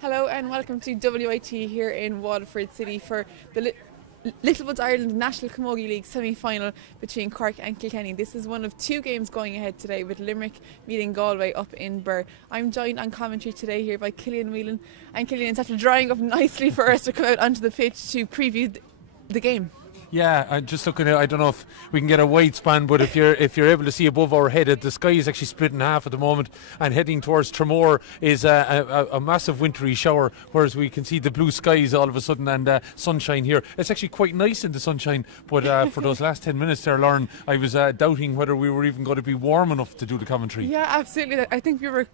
Hello and welcome to WIT here in Waterford City for the Littlewoods Ireland National Camogie Leagues semi-final between Cork and Kilkenny. This is one of two games going ahead today with Limerick meeting Galway up in Birr. I'm joined on commentary today here by Killian, Whelan, and Killian, after drying up nicely for us to come out onto the pitch to preview the game. Yeah, I'm just looking at, I don't know if we can get a wide span, but if you're able to see above our head, the sky is actually split in half at the moment, and heading towards Tramore is a massive wintry shower, whereas we can see the blue skies all of a sudden and sunshine here. It's actually quite nice in the sunshine, but for those last 10 minutes there, Lauren, I was doubting whether we were even going to be warm enough to do the commentary. Yeah, absolutely. I think we were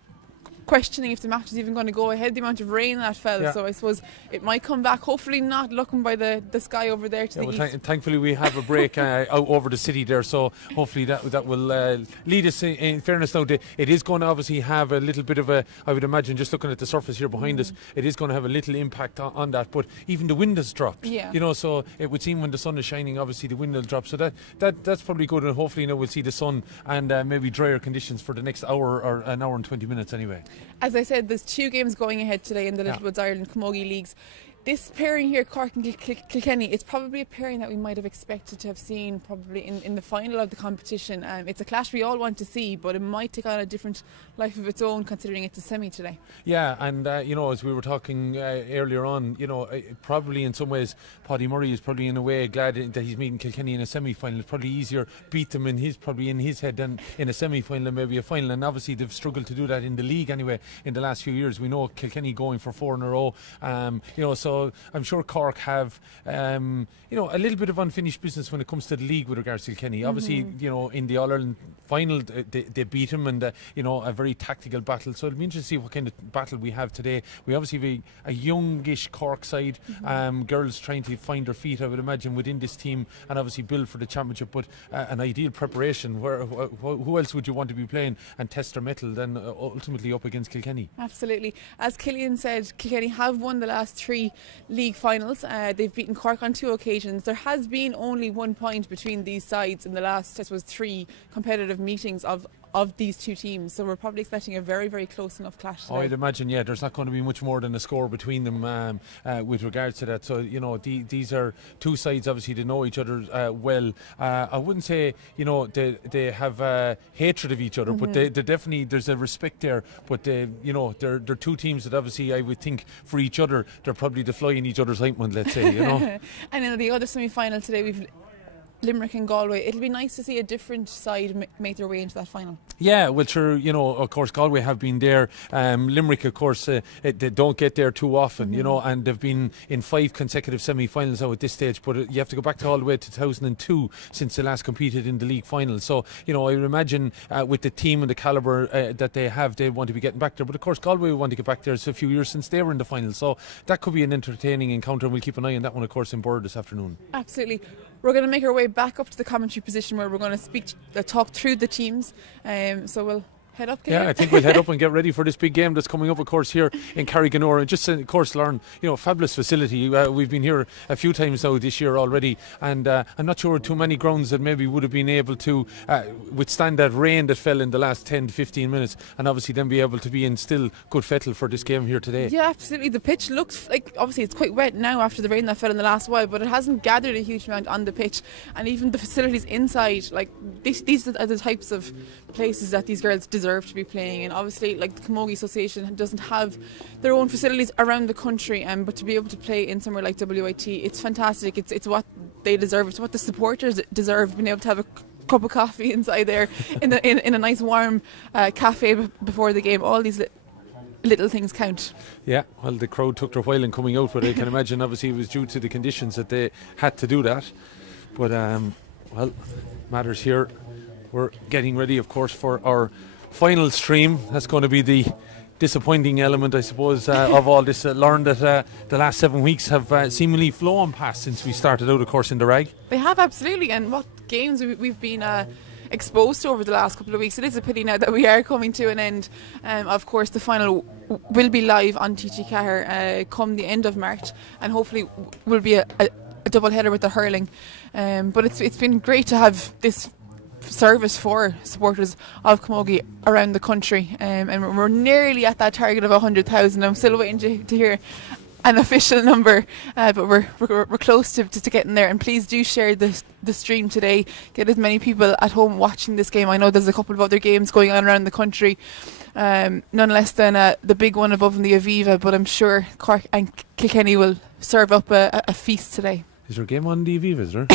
questioning if the match is even going to go ahead, the amount of rain that fell. Yeah. So I suppose it might come back, hopefully not, looking by the sky over there to the east. Thankfully we have a break out over the city there, so hopefully that will lead us in fairness. Now it is going to obviously have a little bit of a, I would imagine, just looking at the surface here behind us, it is going to have a little impact on that, but even the wind has dropped. Yeah. You know, so it would seem when the sun is shining, obviously the wind will drop, so that's probably good, and hopefully we'll see the sun and maybe drier conditions for the next hour or an hour and 20 minutes anyway. As I said, there's two games going ahead today in the Littlewoods Ireland Camogie Leagues. This pairing here, Cork and Kilkenny, it's probably a pairing that we might have expected to have seen probably in the final of the competition. It's a clash we all want to see, but it might take on a different life of its own considering it's a semi today. Yeah, and you know, as we were talking earlier on, you know, probably in some ways Paddy Murray is probably in a way glad that he's meeting Kilkenny in a semi-final. It's probably easier beat them in his head than in a semi-final and maybe a final, and obviously they've struggled to do that in the league anyway in the last few years. We know Kilkenny going for 4 in a row, you know, so I'm sure Cork have you know, a little bit of unfinished business when it comes to the league with regards to Kilkenny. Obviously, you know, in the All-Ireland final they beat him, and you know, a very tactical battle, so it'll be interesting to see what kind of battle we have today. We obviously have a youngish Cork side, girls trying to find their feet, I would imagine, within this team, and obviously build for the championship, but an ideal preparation. Who else would you want to be playing and test their mettle than ultimately up against Kilkenny? Absolutely. As Killian said, Kilkenny have won the last 3 league finals. They've beaten Cork on 2 occasions. There has been only 1 point between these sides in the last, I suppose, 3 competitive meetings of these two teams, so we're probably expecting a very, very close enough clash today. Oh, I'd imagine, yeah, there's not going to be much more than a score between them with regards to that. So, you know, these are two sides obviously they know each other well. I wouldn't say, you know, they have hatred of each other, but they definitely, there's a respect there, but you know, they're two teams that obviously I would think for each other they're probably the fly in each other's ointment, let's say, you know. And in the other semi-final today we've Limerick and Galway. It'll be nice to see a different side make their way into that final. Yeah, well, sure, you know, of course Galway have been there. Limerick, of course, they don't get there too often, you know, and they've been in 5 consecutive semi-finals now at this stage, but you have to go back to all the way to 2002 since they last competed in the league final. So, you know, I would imagine with the team and the calibre that they have, they want to be getting back there. But of course Galway want to get back there. It's a few years since they were in the final, so that could be an entertaining encounter, and we'll keep an eye on that one, of course, in Birr this afternoon. Absolutely. We're going to make our way back up to the commentary position where we're going to talk through the teams. So we'll head up. Yeah, I think we'll head up and get ready for this big game that's coming up, of course, here in Carriganore. And just, of course, Lauren, you know, fabulous facility. We've been here a few times now this year already, and I'm not sure too many grounds that maybe would have been able to withstand that rain that fell in the last 10 to 15 minutes, and obviously then be able to be in still good fettle for this game here today. Yeah, absolutely. The pitch looks like, obviously it's quite wet now after the rain that fell in the last while, but it hasn't gathered a huge amount on the pitch, and even the facilities inside, like these are the types of places that these girls deserve to be playing. And obviously, like, the Camogie Association doesn't have their own facilities around the country, but to be able to play in somewhere like WIT, it's fantastic. It's what they deserve. It's what the supporters deserve, being able to have a cup of coffee inside there in a nice warm cafe before the game. All these little things count. Yeah, well, the crowd took their while in coming out, but I can imagine obviously it was due to the conditions that they had to do that. But well, matters here. We're getting ready, of course, for our final stream. That's going to be the disappointing element, I suppose, of all this. Learned that the last 7 weeks have seemingly flown past since we started out, of course, in the rag. They have, absolutely, and what games we've been exposed to over the last couple of weeks. It is a pity now that we are coming to an end. Of course, the final will be live on TG Cahir come the end of March, and hopefully will be a double header with the hurling. But it's been great to have this service for supporters of camogie around the country, and we're nearly at that target of 100,000. I'm still waiting to hear an official number, but we're close to getting there. And please do share the stream today. Get as many people at home watching this game. I know there's a couple of other games going on around the country, none less than the big one above in the Aviva, but I'm sure Cork and Kilkenny will serve up a feast today. Is there a game on the Aviva, is there?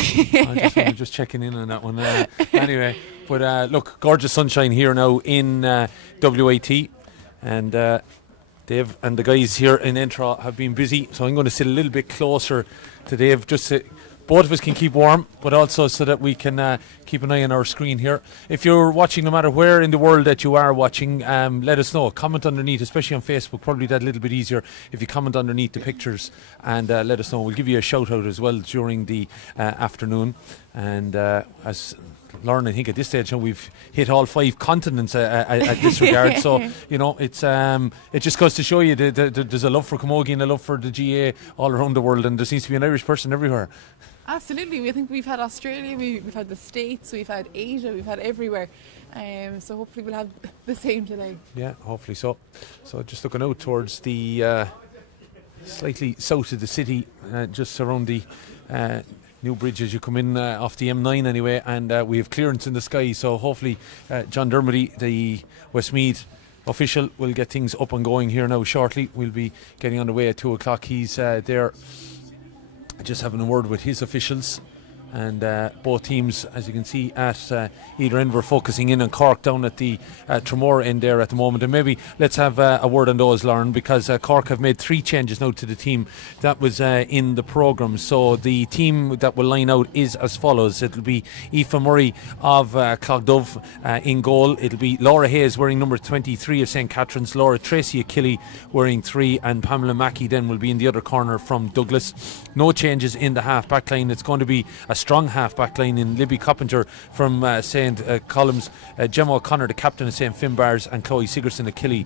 I'm just checking in on that one. Anyway, but look, gorgeous sunshine here now in WAT, and Dave and the guys here in Entra have been busy, so I'm going to sit a little bit closer to Dave, just so both of us can keep warm, but also so that we can keep an eye on our screen here. If you're watching, no matter where in the world that you are watching, let us know. Comment underneath, especially on Facebook, probably that little bit easier if you comment underneath the pictures, and let us know. We'll give you a shout out as well during the afternoon. And as Lauren, I think at this stage we've hit all 5 continents at this regard. So, you know, it's it just goes to show you there's a love for camogie and a love for the GA all around the world, and there seems to be an Irish person everywhere. Absolutely. We think we've had Australia, we've had the States, we've had Asia, we've had everywhere. So hopefully we'll have the same today. Yeah, hopefully so. So just looking out towards the slightly south of the city, just around the new bridge as you come in off the M9 anyway, and we have clearance in the sky, so hopefully John Dermody, the Westmeath official, will get things up and going here now shortly. We'll be getting on the way at 2 o'clock. He's there just having a word with his officials, and both teams, as you can see, at either end, we're focusing in on Cork down at the Tremor end there at the moment. And maybe let's have a word on those, Lauren, because Cork have made 3 changes now to the team that was in the programme. So the team that will line out is as follows. It'll be Aoife Murray of Clogdove in goal. It'll be Laura Hayes wearing number 23 of St. Catherine's, Laura Tracy of Killy wearing 3, and Pamela Mackey then will be in the other corner from Douglas. No changes in the half back line. It's going to be a strong half back line in Libby Coppinger from St. Columns, Gemma O'Connor, the captain of St. Finbars, and Chloe Sigerson of Killy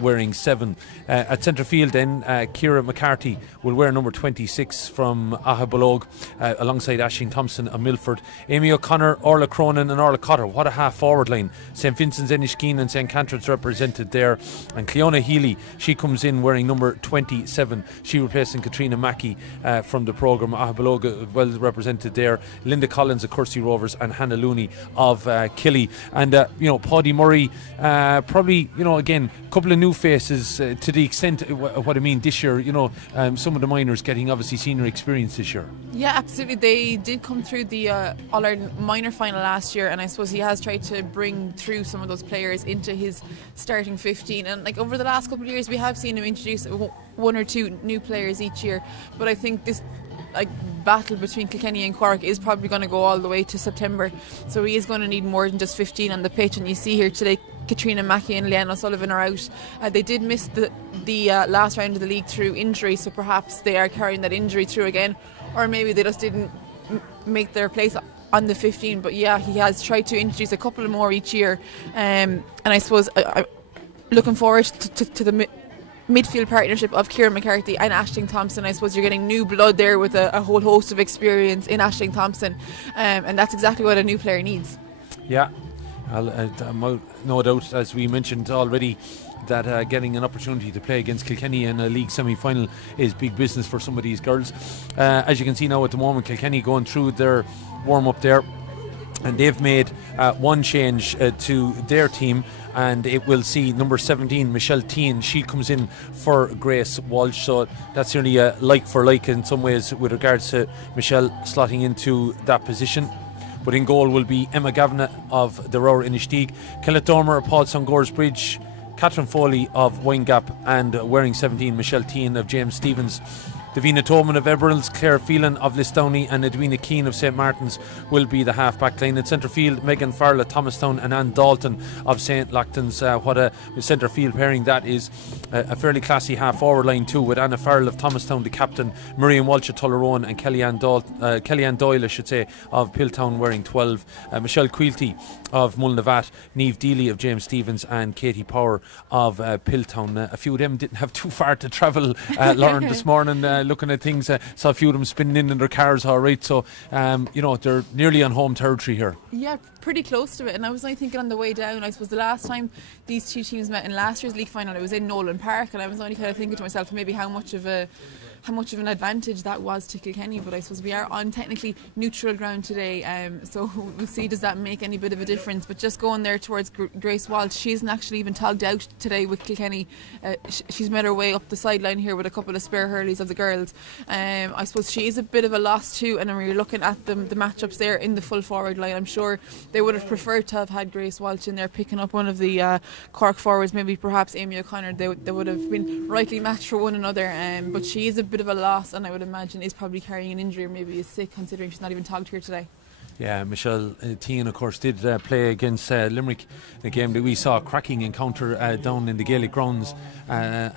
wearing 7. At centre field then, Ciara McCarthy will wear number 26 from Ahabolog alongside Aisling Thompson of Milford. Amy O'Connor, Orla Cronin and Orla Cotter. What a half forward line. St. Vincent's, Enniskeane and St. Cantreds represented there. And Cleona Healy, she comes in wearing number 27. She replacing Katrina Mackey from the programme. Ahabolog well represented there. Linda Collins of Kersey Rovers and Hannah Looney of Killy. And you know, Paddy Murray, probably, you know, again, a couple of new faces to the extent what I mean this year, you know, some of the minors getting obviously senior experience this year. Yeah, absolutely. They did come through the All-Ireland minor final last year, and I suppose he has tried to bring through some of those players into his starting 15. And like over the last couple of years, we have seen him introduce 1 or 2 new players each year. But I think this battle between Kilkenny and Cork is probably going to go all the way to September, so he is going to need more than just 15 on the pitch. And you see here today, Katrina Mackey and Leanne O'Sullivan are out. They did miss the last round of the league through injury, so perhaps they are carrying that injury through again, or maybe they just didn't make their place on the 15. But yeah, he has tried to introduce a couple more each year, and I suppose I'm looking forward to the midfield partnership of Ciara McCarthy and Aisling Thompson. I suppose you're getting new blood there with a whole host of experience in Aisling Thompson, and that's exactly what a new player needs. Yeah, no doubt, as we mentioned already, that getting an opportunity to play against Kilkenny in a league semi-final is big business for some of these girls. As you can see now at the moment, Kilkenny going through their warm-up there, and they've made 1 change to their team, and it will see number 17 Michelle Teen. She comes in for Grace Walsh, so that's nearly a like for like in some ways with regards to Michelle slotting into that position. But in goal will be Emma Gavna of the Rower Inishtig, Kellett Dormer of Paul Songores Bridge, Catherine Foley of Winegap, and wearing 17 Michelle Teen of James Stevens. Davina Toman of Eberils, Claire Phelan of Listowney, and Edwina Keane of St Martin's will be the half-back line. In centre field, Megan Farrell of Thomastown and Anne Dalton of St Lachtan's. What a centre field pairing that is. A fairly classy half-forward line too, with Anna Farrell of Thomastown, the captain, Miriam Walsh of Tullaroan, and Kellyanne Doyle, I should say, of Piltown wearing 12. Michelle Quilty of Mulnavat, Niamh Deely of James Stevens, and Katie Power of Piltown. A few of them didn't have too far to travel, Lauren, this morning. looking at things. Saw a few of them spinning in their cars, all right. So, they're nearly on home territory here. Yeah, pretty close to it. And I was thinking on the way down, I suppose the last time these two teams met in last year's league final, it was in Nolan Park, and I was only kind of thinking to myself maybe how much of an advantage that was to Kilkenny. But I suppose we are on technically neutral ground today, so we'll see does that make any bit of a difference. But just going there towards Grace Walsh, she isn't actually even togged out today with Kilkenny. She's made her way up the sideline here with a couple of spare hurleys of the girls. I suppose she is a bit of a loss too, and when you're looking at the matchups there in the full forward line, I'm sure they would have preferred to have had Grace Walsh in there picking up one of the Cork forwards, maybe perhaps Amy O'Connor. They would have been rightly matched for one another, but she is a bit of a loss, and I would imagine is probably carrying an injury or maybe is sick, considering she's not even togged here today. Yeah, Michelle Tehan, of course, did play against Limerick, a game that we saw a cracking encounter down in the Gaelic grounds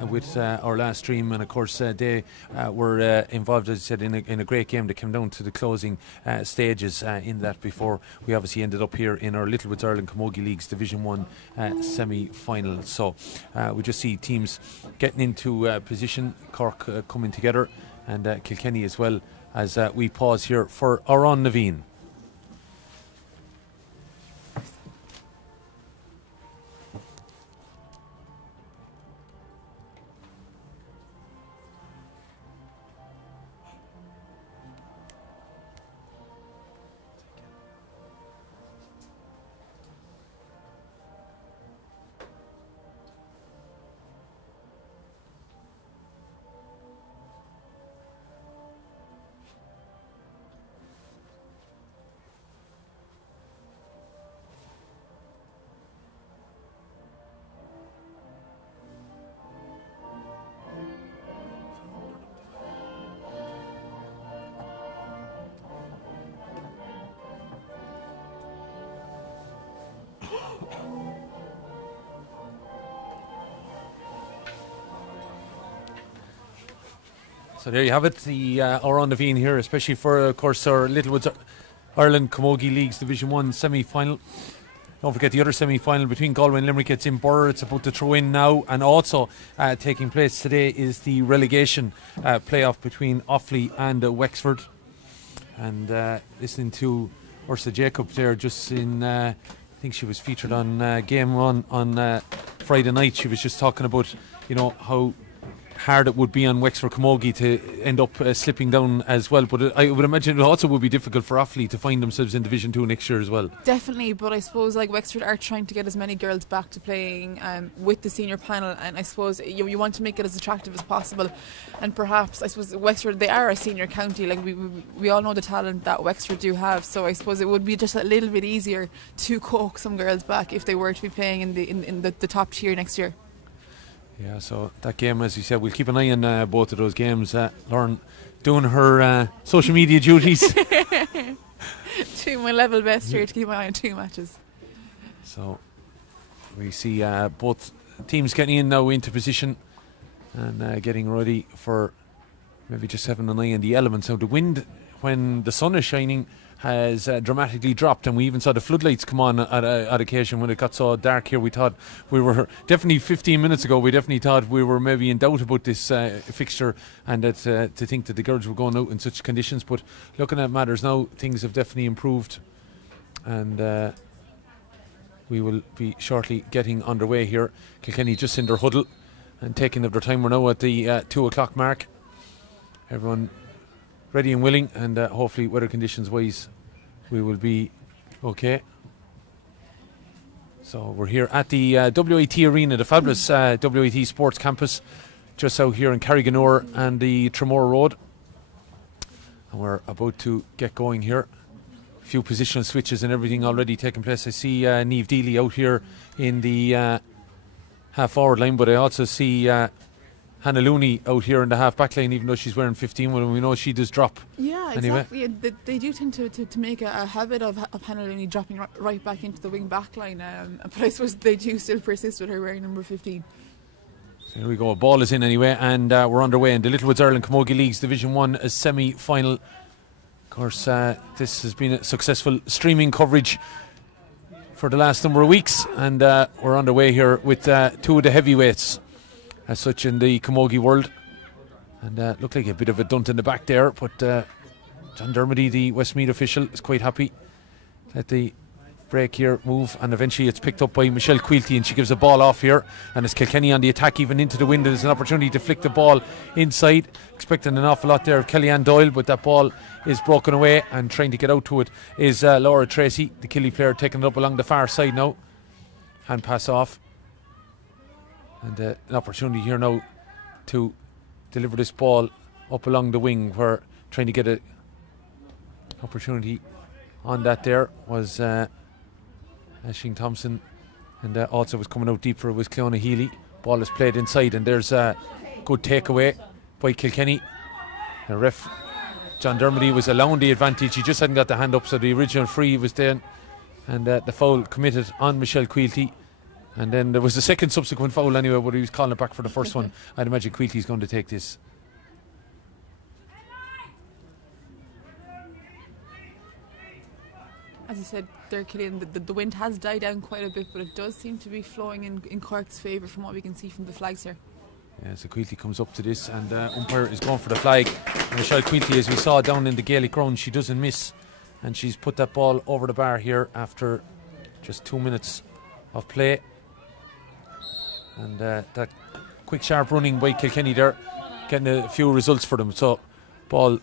with our last stream, and of course they were involved, as I said, in a great game that came down to the closing stages in that before we obviously ended up here in our Littlewoods Ireland Camogie Leagues Division 1 semi-final. So we just see teams getting into position, Cork coming together, and Kilkenny as well, as we pause here for Oran Naveen. So there you have it, the Oran Naveen here, especially for, of course, our Littlewoods Ireland Camogie Leagues Division 1 semi-final. Don't forget the other semi-final between Galway and Limerick. It's in Burr. It's about to throw in now. And also taking place today is the relegation playoff between Offaly and Wexford. And listening to Ursula Jacob there just in, I think she was featured on Game 1 on Friday night. She was just talking about, how hard it would be on Wexford Camogie to end up slipping down as well, but I would imagine it also would be difficult for Offaly to find themselves in Division 2 next year as well. Definitely, but I suppose Wexford are trying to get as many girls back to playing with the senior panel, and I suppose you want to make it as attractive as possible, and perhaps I suppose Wexford, they are a senior county, we all know the talent that Wexford do have, so I suppose it would be just a little bit easier to coax some girls back if they were to be playing in the top tier next year. Yeah, so that game, as you said, we'll keep an eye on both of those games. Lauren doing her social media duties. Doing my level best here to keep an eye on two matches. So we see both teams getting in now into position and getting ready for maybe just having an eye on the elements. So the wind, when the sun is shining, has dramatically dropped, and we even saw the floodlights come on at occasion when it got so dark here. We thought we were definitely 15 minutes ago, we definitely thought we were maybe in doubt about this fixture, and that to think that the girls were going out in such conditions. But looking at matters now, things have definitely improved, and we will be shortly getting underway here. Kilkenny just in their huddle and taking their time. We're now at the 2 o'clock mark. Everyone ready and willing, and hopefully weather conditions wise we will be okay. So we're here at the WIT Arena, the fabulous WIT Sports Campus, just out here in Carriganore and the Tremor Road, and we're about to get going here. A few positional switches and everything already taking place. I see Niamh Deely out here in the half forward line, but I also see Hannah Looney out here in the half back line, even though she's wearing 15, well, we know she does drop. Yeah, anyway. Exactly. They do tend to make a habit of Hannah Looney dropping right back into the wing back line, but I suppose they do still persist with her wearing number 15. So here we go, ball is in anyway, and we're underway in the Littlewoods Ireland Camogie Leagues Division 1 semi-final. Of course, this has been a successful streaming coverage for the last number of weeks, and we're underway here with two of the heavyweights as such in the camogie world, And looked like a bit of a dunt in the back there, but John Dermody, the Westmeath official, is quite happy. Let the break here move, and eventually it's picked up by Michelle Quilty, and she gives a ball off here, and it's Kilkenny on the attack even into the window. There's an opportunity to flick the ball inside, expecting an awful lot there of Kellyanne Doyle, but that ball is broken away, and trying to get out to it is Laura Tracy, the Killy player, taking it up along the far side now. Hand pass off, and an opportunity here now to deliver this ball up along the wing, where trying to get an opportunity on that there was Aisling Thompson, and also was coming out deeper was Cleona Healy. Ball is played inside, and there's a good takeaway by Kilkenny. The ref John Dermody was allowing the advantage, he just hadn't got the hand up, so the original free was there, and the foul committed on Michelle Quilty. And then there was a second subsequent foul anyway, but he was calling it back for the first one. I'd imagine Quilty's going to take this. As you said there, Killian, the wind has died down quite a bit, but it does seem to be flowing in Cork's favour from what we can see from the flags here. Yeah, so Quilty comes up to this, and umpire is going for the flag. And Michelle Quilty, as we saw down in the Gaelic ground, she doesn't miss, and she's put that ball over the bar here after just 2 minutes of play. And that quick sharp running by Kilkenny there, getting a few results for them. So ball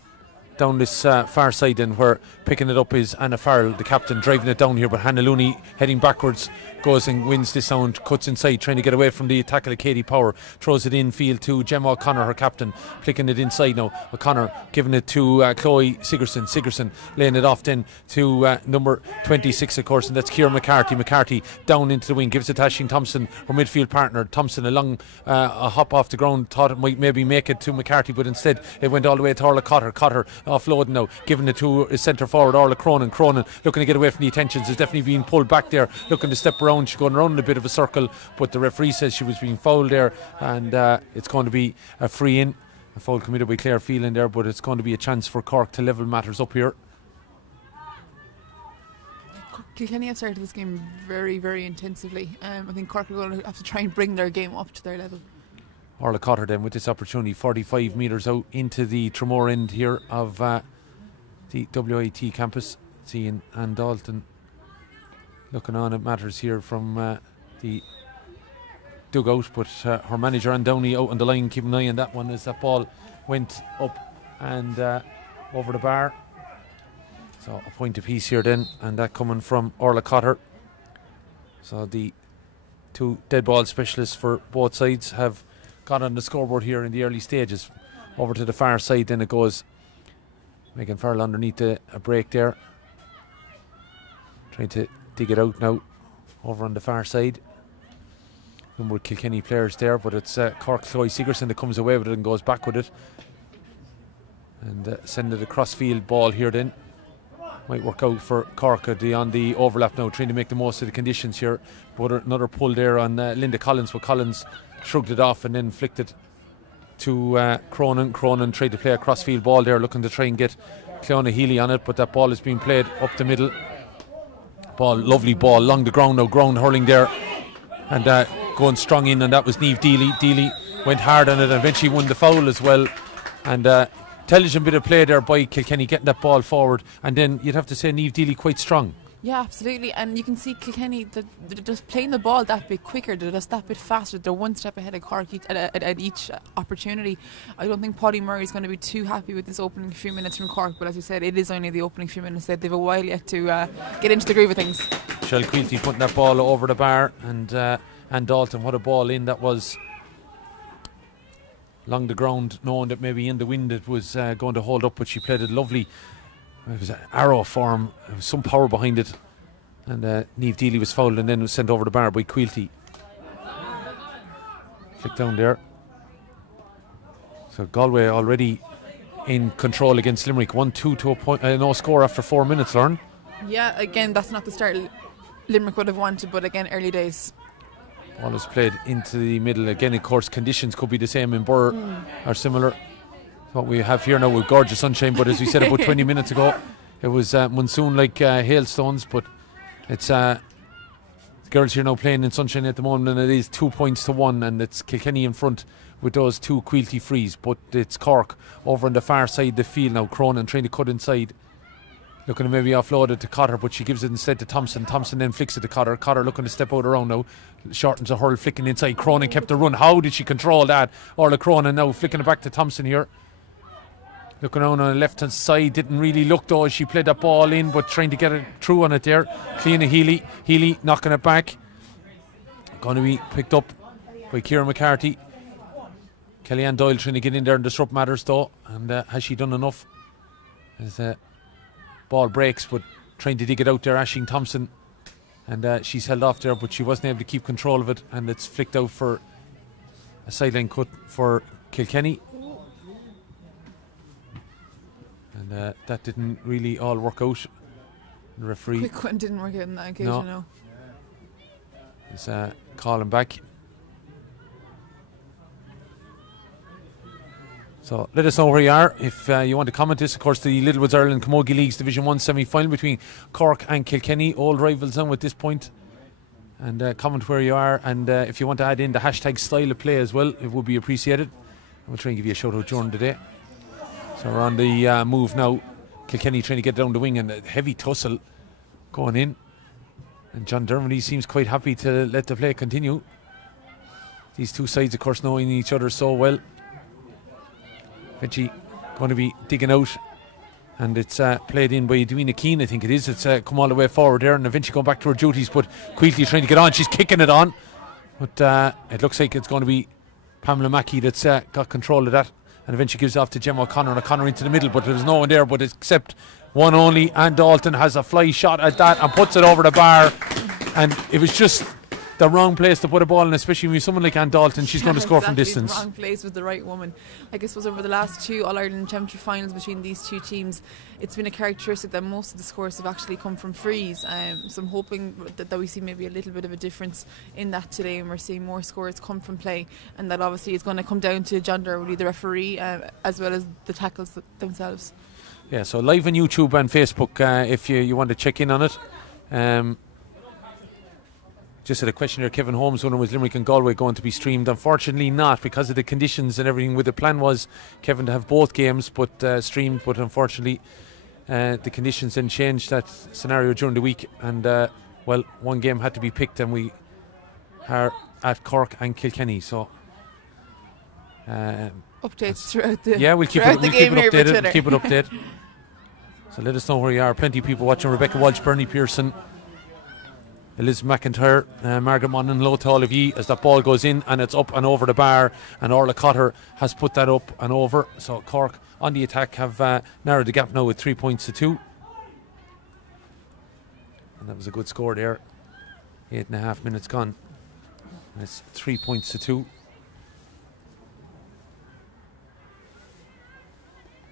down this far side, and where picking it up is Anna Farrell, the captain, driving it down here, but Hannah Looney heading backwards goes and wins this sound, cuts inside, trying to get away from the attack of the Katie Power, throws it in field to Gemma O'Connor, her captain, flicking it inside now. O'Connor giving it to Chloe Sigerson laying it off then to number 26, of course, and that's Ciara McCarthy down into the wing, gives it to Aisling Thompson, her midfield partner. Thompson along a hop off the ground, thought it might maybe make it to McCarthy, but instead it went all the way to Orla Cotter offloading now, giving it to centre forward Orla Cronin looking to get away from the attentions, is definitely being pulled back there, looking to step around. She's going around in a bit of a circle, but the referee says she was being fouled there, and it's going to be a free in, a foul committed by Claire Phelan there, but it's going to be a chance for Cork to level matters up here. Kilkenny have started this game very, very intensively. I think Cork are going to have to try and bring their game up to their level. Orla Cotter then with this opportunity, 45 metres out into the Tramore end here of the WIT campus. Seeing Anne Dalton looking on at matters here from the dugout, but her manager Anne Downey out on the line, keeping an eye on that one as that ball went up and over the bar. So a point apiece here then, and that coming from Orla Cotter. So the two dead ball specialists for both sides have got on the scoreboard here in the early stages. Over to the far side then it goes. Megan Farrell underneath a break there, trying to dig it out now over on the far side. Number of Kilkenny players there, but it's Cork Chloe Sigerson that comes away with it and goes back with it, and send it across field ball here then. Might work out for Cork on the overlap now, trying to make the most of the conditions here. But another pull there on Linda Collins, but Collins shrugged it off and then flicked it to Cronin. Cronin tried to play a crossfield ball there, looking to try and get Cleona Healy on it, but that ball is being played up the middle. Lovely ball along the ground now, ground hurling there, and going strong in, and that was Niamh Deely. Deely went hard on it and eventually won the foul as well, and intelligent bit of play there by Kilkenny, getting that ball forward, and then you'd have to say Niamh Deely quite strong. Yeah, absolutely, and you can see Kilkenny, they're just playing the ball that bit quicker, they're just that bit faster, they're one step ahead of Cork at each opportunity. I don't think Paddy Murray is going to be too happy with this opening few minutes from Cork, but as we said, it is only the opening few minutes, they've a while yet to get into the groove of things. Michelle Quilty putting that ball over the bar, and Dalton, what a ball in that was. Along the ground, knowing that maybe in the wind it was going to hold up, but she played it lovely. It was an arrow form, there was some power behind it, and Niamh Deely was fouled and then was sent over the bar by Quilty. Flick down there. So Galway already in control against Limerick, 1-2 to a point, no score after 4 minutes, Lauren. Yeah, again, that's not the start Limerick would have wanted, but again, early days. Ball is played into the middle. Again, of course, conditions could be the same in Burr, or similar. What we have here now with gorgeous sunshine, but as we said about 20 minutes ago, it was monsoon like hailstones, but it's girls here now playing in sunshine at the moment, and it is 2 points to 1, and it's Kilkenny in front with those 2 Quilty frees, but it's Cork over on the far side of the field now. Cronin trying to cut inside, looking to maybe offload it to Cotter, but she gives it instead to Thompson. Thompson then flicks it to Cotter. Cotter looking to step out around now, shortens a hurl, flicking inside. Cronin kept the run. How did she control that? Orla Cronin now flicking it back to Thompson here. Looking around on the left hand side, didn't really look though as she played that ball in, but trying to get it through on it there. Clean Healy. Healy knocking it back. Going to be picked up by Ciara McCarthy. Kellyanne Doyle trying to get in there and disrupt matters though, and has she done enough? As ball breaks, but trying to dig it out there, Aisling Thompson, and she's held off there, but she wasn't able to keep control of it, and it's flicked out for a sideline cut for Kilkenny. And that didn't really all work out. The referee. Quick one didn't work out on that occasion, no. He's calling back. So let us know where you are if you want to comment this. Of course, the Littlewoods Ireland Camogie Leagues Division 1 semi-final between Cork and Kilkenny, old rivals now at this point. And comment where you are, and if you want to add in the hashtag style of play as well, it would be appreciated. We'll try and give you a shout out during the day. So we're on the move now. Kilkenny trying to get down the wing, and a heavy tussle going in. And John Dermody seems quite happy to let the play continue. These two sides, of course, knowing each other so well. Veggie going to be digging out, and it's played in by Edwina Keane, I think it is. It's come all the way forward there, and eventually going back to her duties, but Quilty trying to get on. She's kicking it on, but it looks like it's going to be Pamela Mackey that's got control of that, and eventually gives it off to Gemma O'Connor, and O'Connor into the middle, but there's no one there but except one only, and Dalton has a fly shot at that and puts it over the bar, and it was just the wrong place to put a ball in, especially with someone like Anne Dalton. She's going to score from distance. The wrong place with the right woman. I guess was over the last 2 All-Ireland Championship finals between these 2 teams, it's been a characteristic that most of the scores have actually come from frees. So I'm hoping that we see maybe a little bit of a difference in that today, and we're seeing more scores come from play, and that obviously is going to come down to John Dermody, the referee, as well as the tackles themselves. Yeah, so live on YouTube and Facebook if you want to check in on it. Just had a question here. Kevin Holmes wondering, was Limerick and Galway going to be streamed? Unfortunately not, because of the conditions and everything. With the plan was, Kevin, to have both games but streamed, but unfortunately the conditions then changed that scenario during the week, and well, one game had to be picked, and we are at Cork and Kilkenny. So updates throughout the we'll keep it updated. Keep it updated. So let us know where you are. Plenty of people watching. Rebecca Walsh, Bernie Pearson, Elizabeth McIntyre, Margaret Monaghan, low to all of ye as that ball goes in, and it's up and over the bar, and Orla Cotter has put that up and over. So Cork on the attack have narrowed the gap now with 3 points to 2, and that was a good score there. 8.5 minutes gone, and it's 3 points to 2.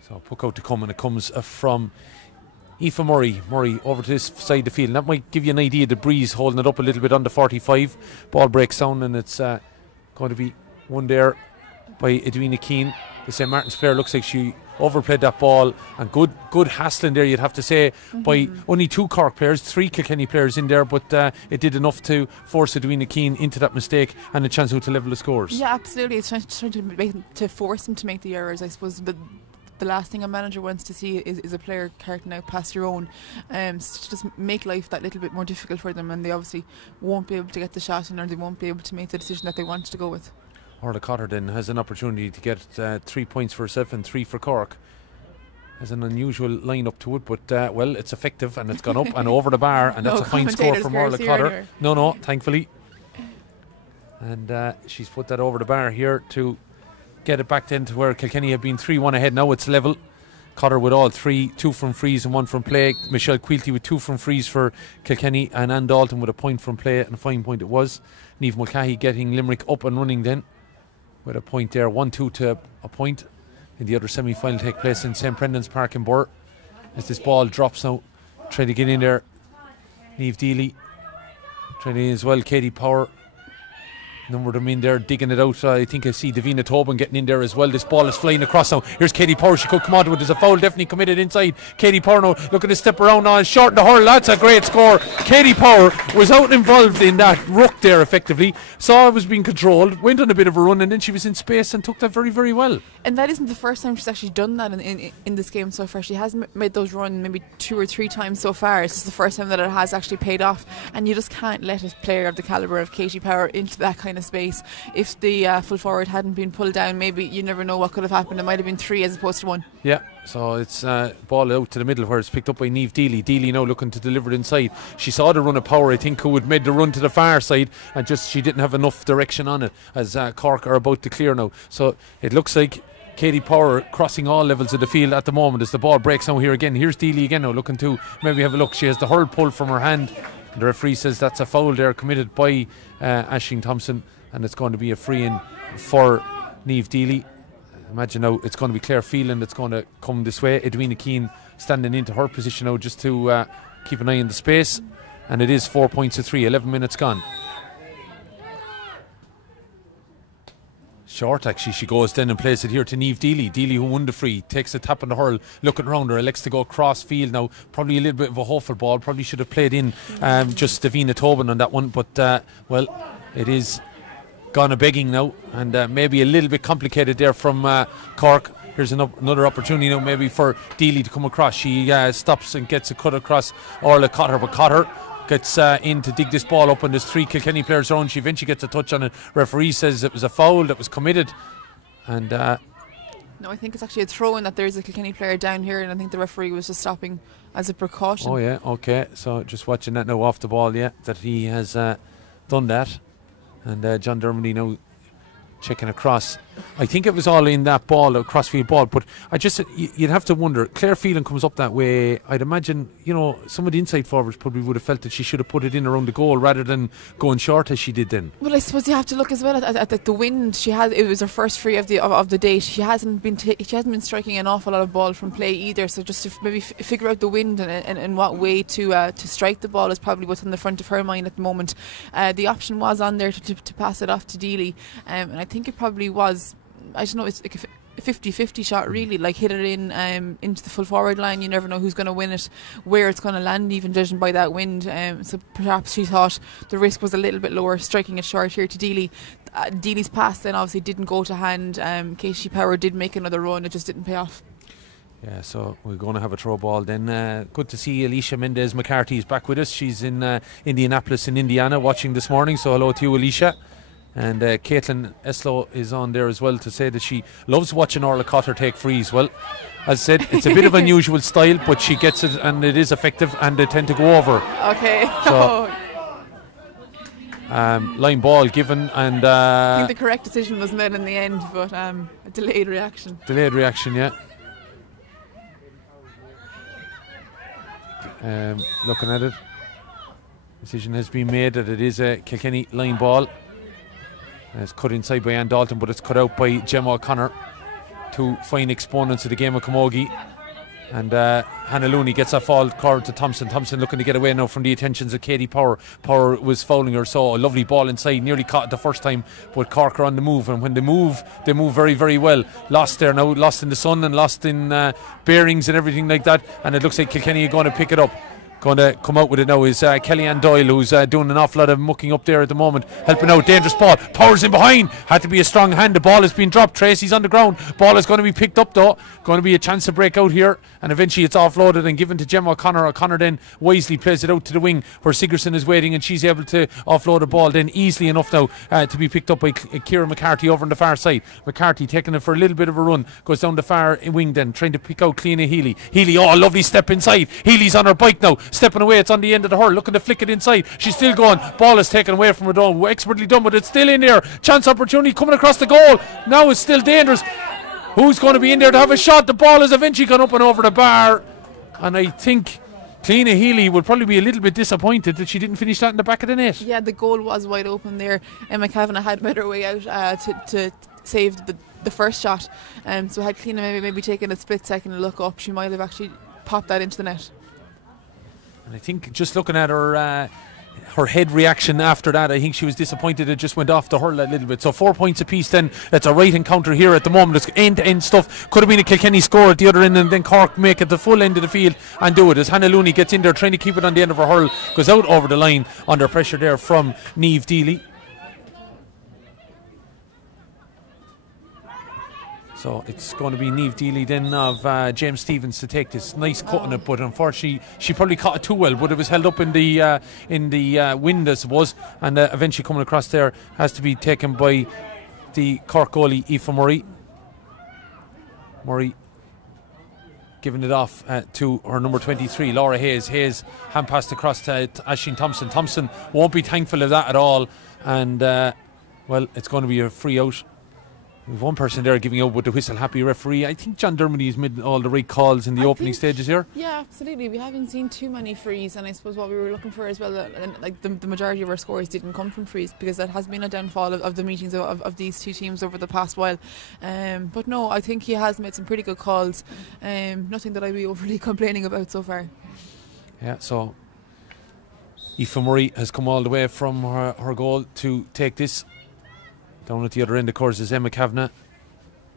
So puck out to come, and it comes from Aoife Murray over to this side of the field. And that might give you an idea of the breeze holding it up a little bit under 45. Ball breaks down, and it's going to be one there by Edwina Keane. The St. Martin's player looks like she overplayed that ball, and good hassling there, you'd have to say, by only 2 Cork players, 3 Kilkenny players in there, but it did enough to force Edwina Keane into that mistake and a chance out to level the scores. Yeah, absolutely. It's trying to force him to make the errors. I suppose the last thing a manager wants to see is a player carting out past your own, to just make life that little bit more difficult for them, and they obviously won't be able to get the shot in, or they won't be able to make the decision that they want to go with. Orla Cotter then has an opportunity to get 3 points for herself and 3 for Cork. Has an unusual line up to it, but well, it's effective, and it's gone up and over the bar, and that's a fine score from Orla Cotter. No, thankfully. And she's put that over the bar here to get it back then to where Kilkenny have been 3-1 ahead. Now it's level. Cotter with all 3, 2 from frees and 1 from play. Michelle Quilty with 2 from frees for Kilkenny, and Anne Dalton with a point from play, and a fine point it was. Niamh Mulcahy getting Limerick up and running then with a point there, 1-2 to a point. In the other semi-final take place in St. Brendan's Park in Burr. As this ball drops now, trying to get in there, Niamh Deely trying to as well. Katie Power number of them in there digging it out. I think I see Davina Tobin getting in there as well. This ball is flying across now. Here's Katie Power. She could come onto it. There's a foul definitely committed inside. Katie Power now looking to step around now and shorten the hurl. That's a great score. Katie Power was out involved in that ruck there effectively. Saw it was being controlled, went on a bit of a run, and then she was in space and took that very, very well. And that isn't the first time she's actually done that in this game so far. She has made those runs maybe 2 or 3 times so far. This is the first time that it has actually paid off, and you just can't let a player of the calibre of Katie Power into that kind of space. If the full forward hadn't been pulled down, maybe you never know what could have happened. It might have been 3 as opposed to 1. Yeah, so it's ball out to the middle where it's picked up by Niamh Deely. Deely now looking to deliver it inside. She saw the run of Power, I think, who had made the run to the far side, and just she didn't have enough direction on it as Cork are about to clear now. So it looks like Katie Power crossing all levels of the field at the moment as the ball breaks now here again. Here's Deely again now looking to maybe have a look. She has the hurl pull from her hand. The referee says that's a foul there committed by Aisling Thompson, and it's going to be a free in for Niamh Deely. Imagine now it's going to be Claire Phelan that's going to come this way. Edwina Keane standing into her position now just to keep an eye on the space, and it is 4 points to 3, 11 minutes gone. Short actually, she goes then and plays it here to Niamh Deely. Deely, who won the free, takes a tap on the hurl, looking around her, elects to go cross field now. Probably a little bit of a hopeful ball, probably should have played in just Davina Tobin on that one, but well, it is gone a begging now, and maybe a little bit complicated there from Cork. Here's another opportunity now maybe for Deely to come across. She stops and gets a cut across Orla Cotter, but Cotter gets in to dig this ball up, and there's 3 Kilkenny players around. She eventually gets a touch on it. Referee says it was a foul that was committed, and no, I think it's actually a throw in that there's a Kilkenny player down here, and I think the referee was just stopping as a precaution. Oh yeah, okay, so just watching that now off the ball, yeah, that he has done that. And John Dermody now checking across. I think it was all in that ball, a crossfield ball, but I just, you'd have to wonder. Claire Phelan comes up that way. I'd imagine, you know, some of the inside forwards probably would have felt that she should have put it in around the goal rather than going short as she did then. Well, I suppose you have to look as well at the wind. It was her first free of the day. She hasn't been striking an awful lot of ball from play either. So just to maybe figure out the wind and what way to strike the ball is probably what's on the front of her mind at the moment. The option was on there to pass it off to Deely, and I think it probably was. I don't know, it's like a 50-50 shot really, like hit it in into the full forward line. You never know who's going to win it, where it's going to land, even judging by that wind. So perhaps she thought the risk was a little bit lower striking it short here to Deely. Deely's pass then obviously didn't go to hand. Katie Power did make another run, it just didn't pay off. Yeah, so we're going to have a throw ball then. Good to see Alicia Mendez McCarthy is back with us. She's in Indianapolis in Indiana watching this morning, so hello to you, Alicia. And Caitlin Eslow is on there as well to say that she loves watching Orla Cotter take frees. Well, as I said, it's a bit of unusual style, but she gets it and it is effective, and they tend to go over. Okay. So, line ball given, and I think the correct decision was made in the end, but a delayed reaction. Delayed reaction, yeah. Looking at it, decision has been made that it is a Kilkenny line ball. It's cut inside by Ann Dalton, but it's cut out by Gemma O'Connor, 2 fine exponents of the game of camogie. And Hannah Looney gets a foul card to Thompson. Thompson looking to get away now from the attentions of Katie Power. Power was fouling her, so a lovely ball inside, nearly caught it the first time, but Cork are on the move, and when they move very, very well. Lost there now, lost in the sun and lost in bearings and everything like that, and it looks like Kilkenny are going to pick it up. Going to come out with it now is Kellyanne Doyle, who's doing an awful lot of mucking up there at the moment, helping out. Dangerous ball, Powers in behind, had to be a strong hand. The ball has been dropped, Tracy's on the ground, ball is going to be picked up though, going to be a chance to break out here, and eventually it's offloaded and given to Gemma O'Connor. O'Connor then wisely plays it out to the wing where Sigerson is waiting, and she's able to offload the ball then easily enough now to be picked up by Ciara McCarthy over on the far side. McCarthy taking it for a little bit of a run, goes down the far wing then, trying to pick out Cliona Healy. Healy, oh, lovely step inside. Healy's on her bike now, stepping away, it's on the end of the hurl, looking to flick it inside. She's still going, ball is taken away from her though, expertly done, but it's still in there. Chance opportunity coming across the goal, now it's still dangerous. Who's going to be in there to have a shot? The ball has eventually gone up and over the bar, and I think Cliona Healy would probably be a little bit disappointed that she didn't finish that in the back of the net. Yeah, the goal was wide open there, and McCavanagh had a better way out to save the first shot, so had Cliona maybe taken a split second look up, she might have actually popped that into the net. And I think just looking at her her head reaction after that, I think she was disappointed it just went off the hurl a little bit. So 4 points apiece then. That's a right encounter here at the moment. It's end-to-end stuff. Could have been a Kilkenny score at the other end, and then Cork make it the full end of the field and do it. As Hannah Looney gets in there trying to keep it on the end of her hurl, goes out over the line under pressure there from Niamh Deely. So it's going to be Niamh Deely then of James Stevens to take this. Nice cut on it, but unfortunately she probably caught it too well, but it was held up in the wind, I suppose, and eventually coming across there has to be taken by the Cork goalie Aoife Murray. Murray giving it off to her number 23, Laura Hayes. Hayes hand passed across to Aisling Thompson. Thompson won't be thankful of that at all, and well, it's going to be a free out. We've one person there giving out with the whistle, happy referee. I think John Dermody has made all the right calls in the opening stages here. Yeah, absolutely. We haven't seen too many frees, and I suppose what we were looking for as well, like the majority of our scores didn't come from frees, because that has been a downfall of the meetings of these two teams over the past while. But no, I think he has made some pretty good calls. Nothing that I'd be overly complaining about so far. Yeah, so Aoife Murray has come all the way from her goal to take this. Down at the other end, of course, is Emma Kavanagh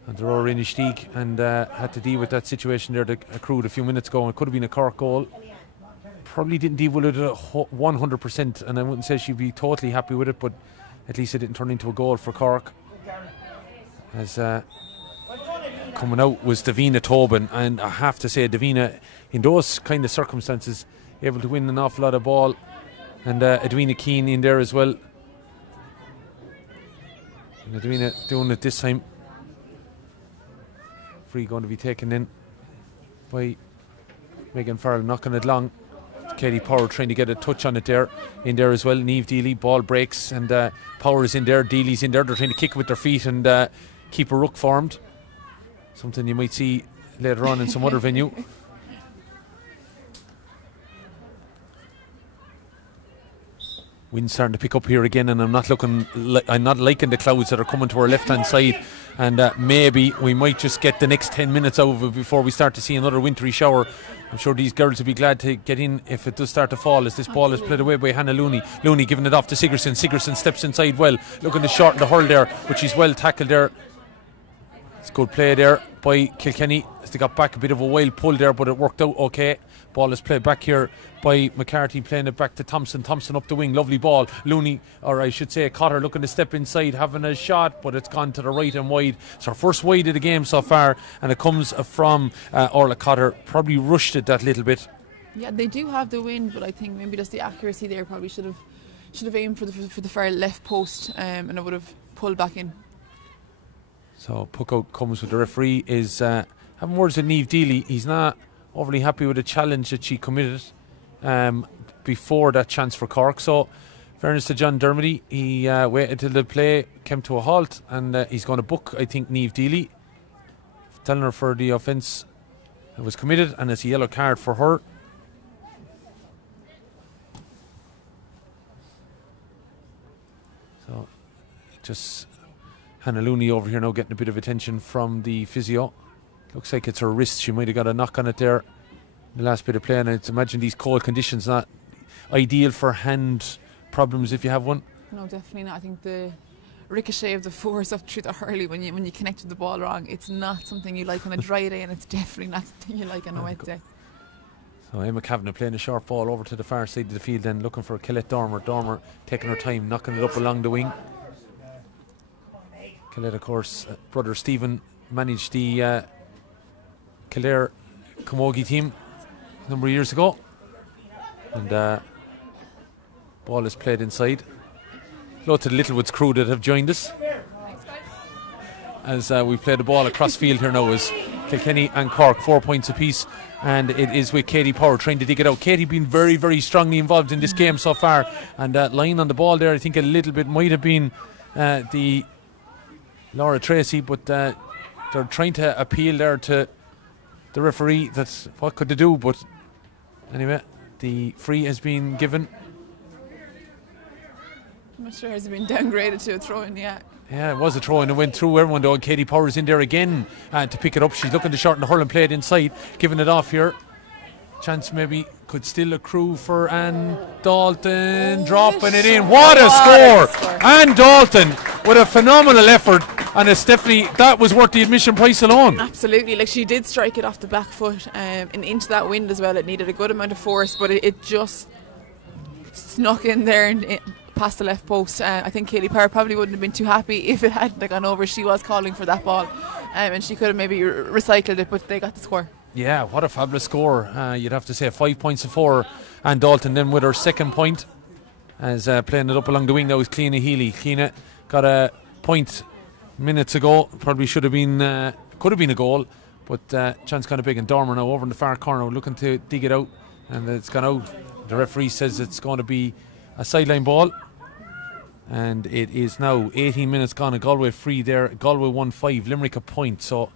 and the Roar Inishtig, and had to deal with that situation there that accrued a few minutes ago. It could have been a Cork goal. Probably didn't deal with it 100%, and I wouldn't say she'd be totally happy with it, but at least it didn't turn into a goal for Cork. As coming out was Davina Tobin, and I have to say, Davina, in those kind of circumstances, able to win an awful lot of ball, and Edwina Keane in there as well. Edwina doing it this time. Free going to be taken in by Megan Farrell, knocking it long. Katie Power trying to get a touch on it there. In there as well, Niamh Deely, ball breaks, and Power is in there, Deely's in there. They're trying to kick with their feet and keep a ruck formed. Something you might see later on in some other venue. Wind's starting to pick up here again, and I'm not liking the clouds that are coming to our left hand side, and maybe we might just get the next 10 minutes out of it before we start to see another wintry shower. I'm sure these girls will be glad to get in if it does start to fall, as this ball is played away by Hannah Looney. Looney giving it off to Sigerson. Sigerson steps inside well, looking to shorten the hurl there, but she's well tackled there. It's good play there by Kilkenny as they got back, a bit of a wild pull there, but it worked out okay. Ball is played back here by McCarthy, playing it back to Thompson. Thompson up the wing, lovely ball. Looney, or I should say Cotter, looking to step inside, having a shot, but it's gone to the right and wide. It's her first wide of the game so far, and it comes from Orla Cotter. Probably rushed it that little bit. Yeah, they do have the wind, but I think maybe just the accuracy there, probably should have aimed for the far left post, and it would have pulled back in. So puck out comes with the referee. Is having words with Niamh Deely. He's not overly happy with the challenge that she committed before that chance for Cork. So fairness to John Dermody, he waited till the play came to a halt, and he's going to book, I think, Niamh Deely, telling her for the offence that was committed, and it's a yellow card for her. So just Hannah Looney over here now getting a bit of attention from the physio. Looks like it's her wrist. She might have got a knock on it there, the last bit of play, and I'd imagine these cold conditions not ideal for hand problems if you have one. No, definitely not. I think the ricochet of the force up through the hurley when you connect with the ball wrong, it's not something you like on a dry day, and it's definitely not something you like on a wet day. So Emma Kavanagh playing a short ball over to the far side of the field, then looking for Colette Dormer. Dormer taking her time, knocking it up along the wing. Colette, of course, brother Stephen managed the Kildare Camogie team a number of years ago, and ball is played inside. Hello to the Littlewoods crew that have joined us. Thanks, guys. As we play the ball across field here now, is Kilkenny and Cork, 4 points apiece, and it is with Katie Power trying to dig it out. Katie been very, very strongly involved in this game so far, and lying on the ball there, I think a little bit might have been the Laura Tracy, but they're trying to appeal there to the referee. That's what could they do, but anyway, the free has been given. I'm not sure has it been downgraded to a throw-in yet. Yeah, it was a throw-in. It went through everyone though, and Katie Power's in there again to pick it up. She's looking to shorten the hurl and play it inside, giving it off here chance maybe could still accrue for Anne Dalton, dropping it in. What a score! Anne Dalton with a phenomenal effort, and it's definitely, that was worth the admission price alone. Absolutely, like she did strike it off the back foot and into that wind as well. It needed a good amount of force, but it just snuck in there and past the left post. I think Katie Power probably wouldn't have been too happy if it hadn't gone over. She was calling for that ball, and she could have maybe recycled it, but they got the score. Yeah, what a fabulous score. You'd have to say 5 points to 4. And Dalton then with her second point, as playing it up along the wing now is Cliona Healy. Cliona got a point minutes ago. Probably should have been, could have been a goal, but chance kind of big. And Dormer now over in the far corner looking to dig it out, and it's gone out. The referee says it's going to be a sideline ball, and it is now 18 minutes gone. And Galway free there. Galway 1-5, Limerick a point. So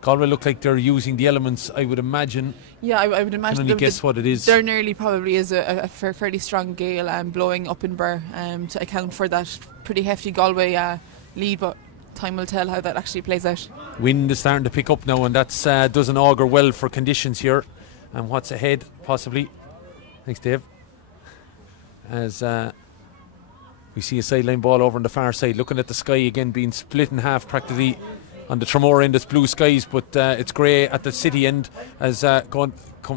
Galway look like they're using the elements, I would imagine. Yeah, I would imagine. Can only guess what it is. There nearly probably is a fairly strong gale blowing up in Burr to account for that pretty hefty Galway lead, but time will tell how that actually plays out. Wind is starting to pick up now, and that doesn't augur well for conditions here. And what's ahead, possibly. Thanks, Dave. As we see a sideline ball over on the far side, looking at the sky again, being split in half practically. On the Tramore end it's blue skies, but it's grey at the city end, as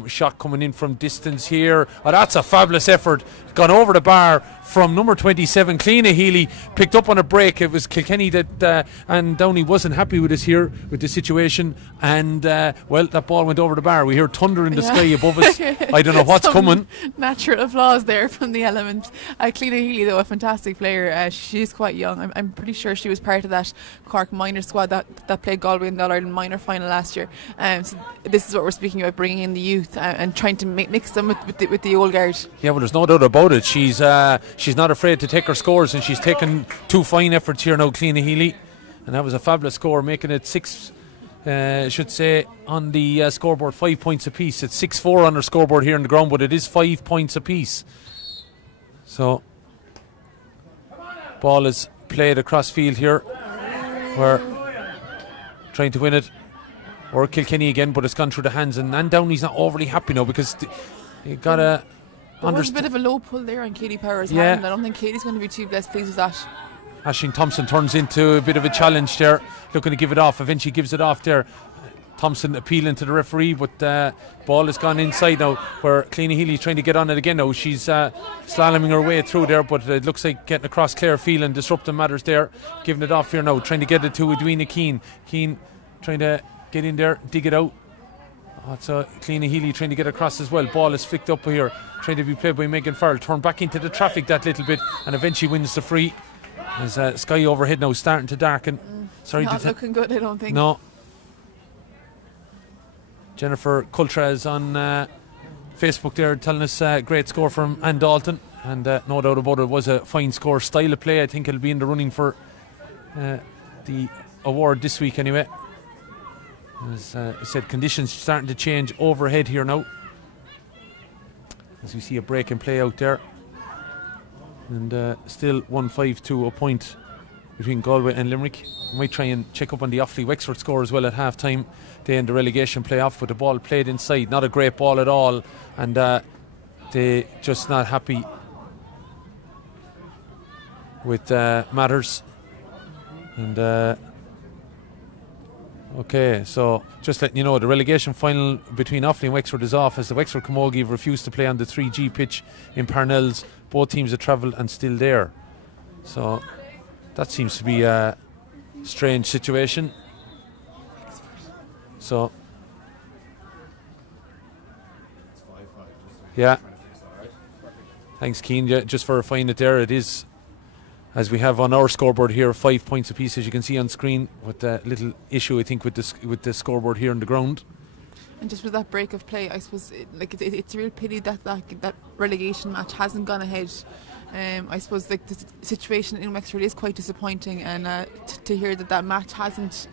shot coming in from distance here. Oh, that's a fabulous effort. Gone over the bar from number 27, Cliona Healy, picked up on a break. It was Kilkenny that and Downey wasn't happy with us here with the situation, and well, that ball went over the bar. We hear thunder in the sky above us. I don't know what's coming. Natural applause there from the elements. Cliona Healy, though, a fantastic player. She's quite young. I'm pretty sure she was part of that Cork minor squad that played Galway in the All-Ireland minor final last year. So this is what we're speaking about, bringing in the youth and trying to mix them with the old guard. Yeah, well, there's no doubt about it. She's not afraid to take her scores, and she's taken 2 fine efforts here now, Cliona Healy, and that was a fabulous score, making it 6, should say, on the scoreboard, 5 points apiece. It's 6-4 on her scoreboard here on the ground, but it is 5 points apiece. So ball is played across field here. We're trying to win it, or Kilkenny again, but it's gone through the hands, and Downey's not overly happy now, because you got a. There was a bit of a low pull there on Katie Power's hand. I don't think Katie's going to be too pleased with that. Aisling Thompson turns into a bit of a challenge there, looking to give it off. Eventually gives it off there. Thompson appealing to the referee, but ball has gone inside now, where Cliona Healy's trying to get on it again now. She's slaloming her way through there, but it looks like getting across Clare Field and disrupting matters there. Giving it off here now, trying to get it to Edwina Keane. Keane trying to get in there, dig it out. So Cliona Healy trying to get across as well. Ball is flicked up here, trying to be played by Megan Farrell. Turn back into the traffic that little bit, and eventually wins the free. There's sky overhead now starting to darken. Sorry, not looking good, I don't think. No. Jennifer Cultra is on Facebook there telling us great score from Anne Dalton, and no doubt about it, was a fine score. Style of play, I think it'll be in the running for the award this week anyway. As I said, conditions starting to change overhead here now, as we see a break in play out there, and still 1-5 a point between Galway and Limerick. We might try and check up on the Offaly Wexford score as well at half time. They in the relegation playoff, with the ball played inside, not a great ball at all, and they just not happy with matters. And okay, so just letting you know, the relegation final between Offaly and Wexford is off, as the Wexford Camogie have refused to play on the 3G pitch in Parnell's. Both teams have travelled and still there. So that seems to be a strange situation. So yeah, thanks Keane, just for refining it there. It is, as we have on our scoreboard here, 5 points apiece, as you can see on screen, with a little issue I think with the scoreboard here on the ground. And just with that break of play, I suppose it's a real pity that relegation match hasn't gone ahead. I suppose the situation in Wexford is quite disappointing, and to hear that match hasn't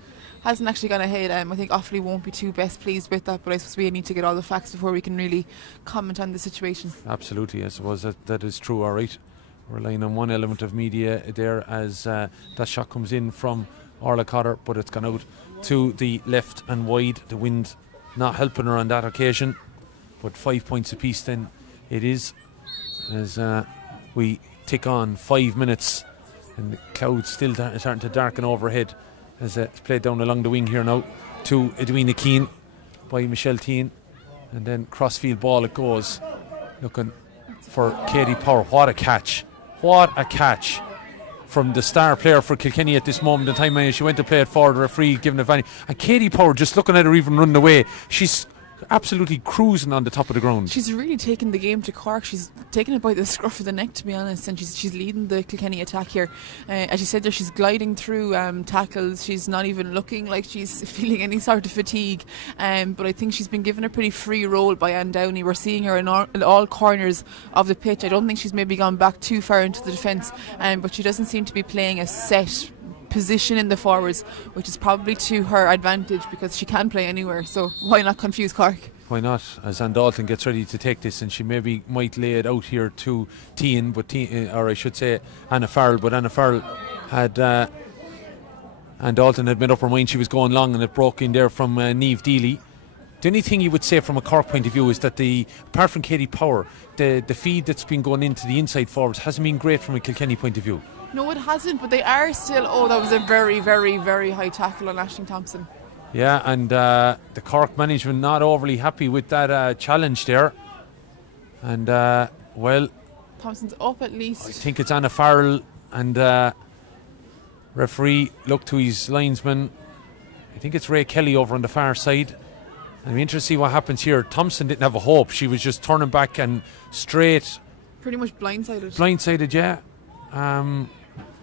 actually gone ahead, I think Offaly won't be too best pleased with that, but I suppose we need to get all the facts before we can really comment on the situation. Absolutely, I suppose that is true. All right, we're relying on one element of media there, as that shot comes in from Orla Cotter, but it's gone out to the left and wide. The wind not helping her on that occasion, but 5 points apiece then it is, as we tick on 5 minutes, and the clouds still starting to darken overhead as it's played down along the wing here now to Edwina Keane by Michelle Keane, and then crossfield ball it goes, looking for Katie Power. What a catch from the star player for Kilkenny at this moment in time. She went to play it forward, the referee giving advantage, and Katie Power, just looking at her even running away, she's absolutely cruising on the top of the ground. She's really taken the game to Cork. She's taken it by the scruff of the neck, to be honest, and she's leading the Kilkenny attack here. As you said there, she's gliding through tackles. She's not even looking like she's feeling any sort of fatigue, but I think she's been given a pretty free role by Anne Downey. We're seeing her in all corners of the pitch. I don't think she's maybe gone back too far into the defence, but she doesn't seem to be playing a set position in the forwards, which is probably to her advantage because she can play anywhere, so why not confuse Cork? Why not, as Anne Dalton gets ready to take this, and she maybe might lay it out here to Tian, but or I should say Anna Farrell, but Anna Farrell had Anne Dalton had made up her mind she was going long, and it broke in there from Niamh Deely. The only thing you would say from a Cork point of view is that apart from Katie Power, the feed that's been going into the inside forwards hasn't been great from a Kilkenny point of view. No, it hasn't, but they are still. That was a very, very, very high tackle on Aisling Thompson. Yeah, and the Cork management not overly happy with that challenge there. And, well, Thompson's up at least. I think it's Anna Farrell, and referee looked to his linesman. I think it's Ray Kelly over on the far side. I'm interested to see what happens here. Thompson didn't have a hope. She was just turning back and straight. Pretty much blindsided. Blindsided, yeah.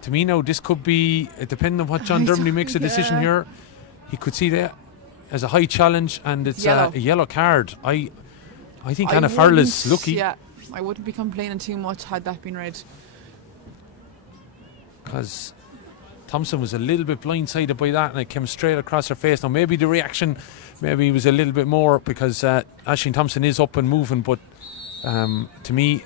To me now, this could be, depending on what John Dermody makes a decision here, he could see that as a high challenge, and it's a yellow card. I think Anna Farrell is lucky. Yeah, I wouldn't be complaining too much had that been red. Because Thompson was a little bit blindsided by that, and it came straight across her face. Now maybe the reaction maybe was a little bit more because Aisling Thompson is up and moving, but to me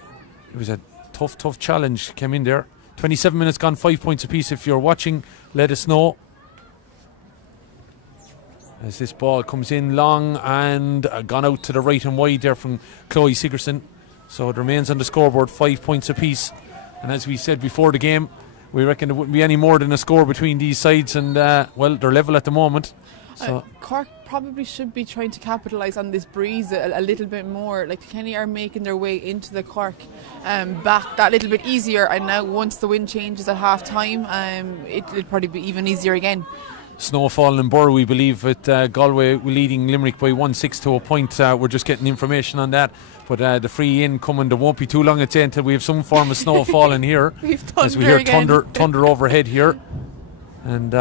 it was a tough challenge came in there. 27 minutes gone, 5 points apiece. If you're watching, let us know. As this ball comes in long and gone out to the right and wide there from Chloe Sigerson. So it remains on the scoreboard, 5 points apiece. And as we said before the game, we reckon there wouldn't be any more than a score between these sides, and well, they're level at the moment. So Cork probably should be trying to capitalise on this breeze a little bit more. Like Kilkenny are making their way into the Cork back that little bit easier, and now once the wind changes at half time, it'll probably be even easier again. Snowfall in Burr, we believe, at Galway leading Limerick by 1-6 to a point. We're just getting information on that, but the free in coming, there won't be too long until we have some form of snowfall in here. As we hear thunder overhead here, and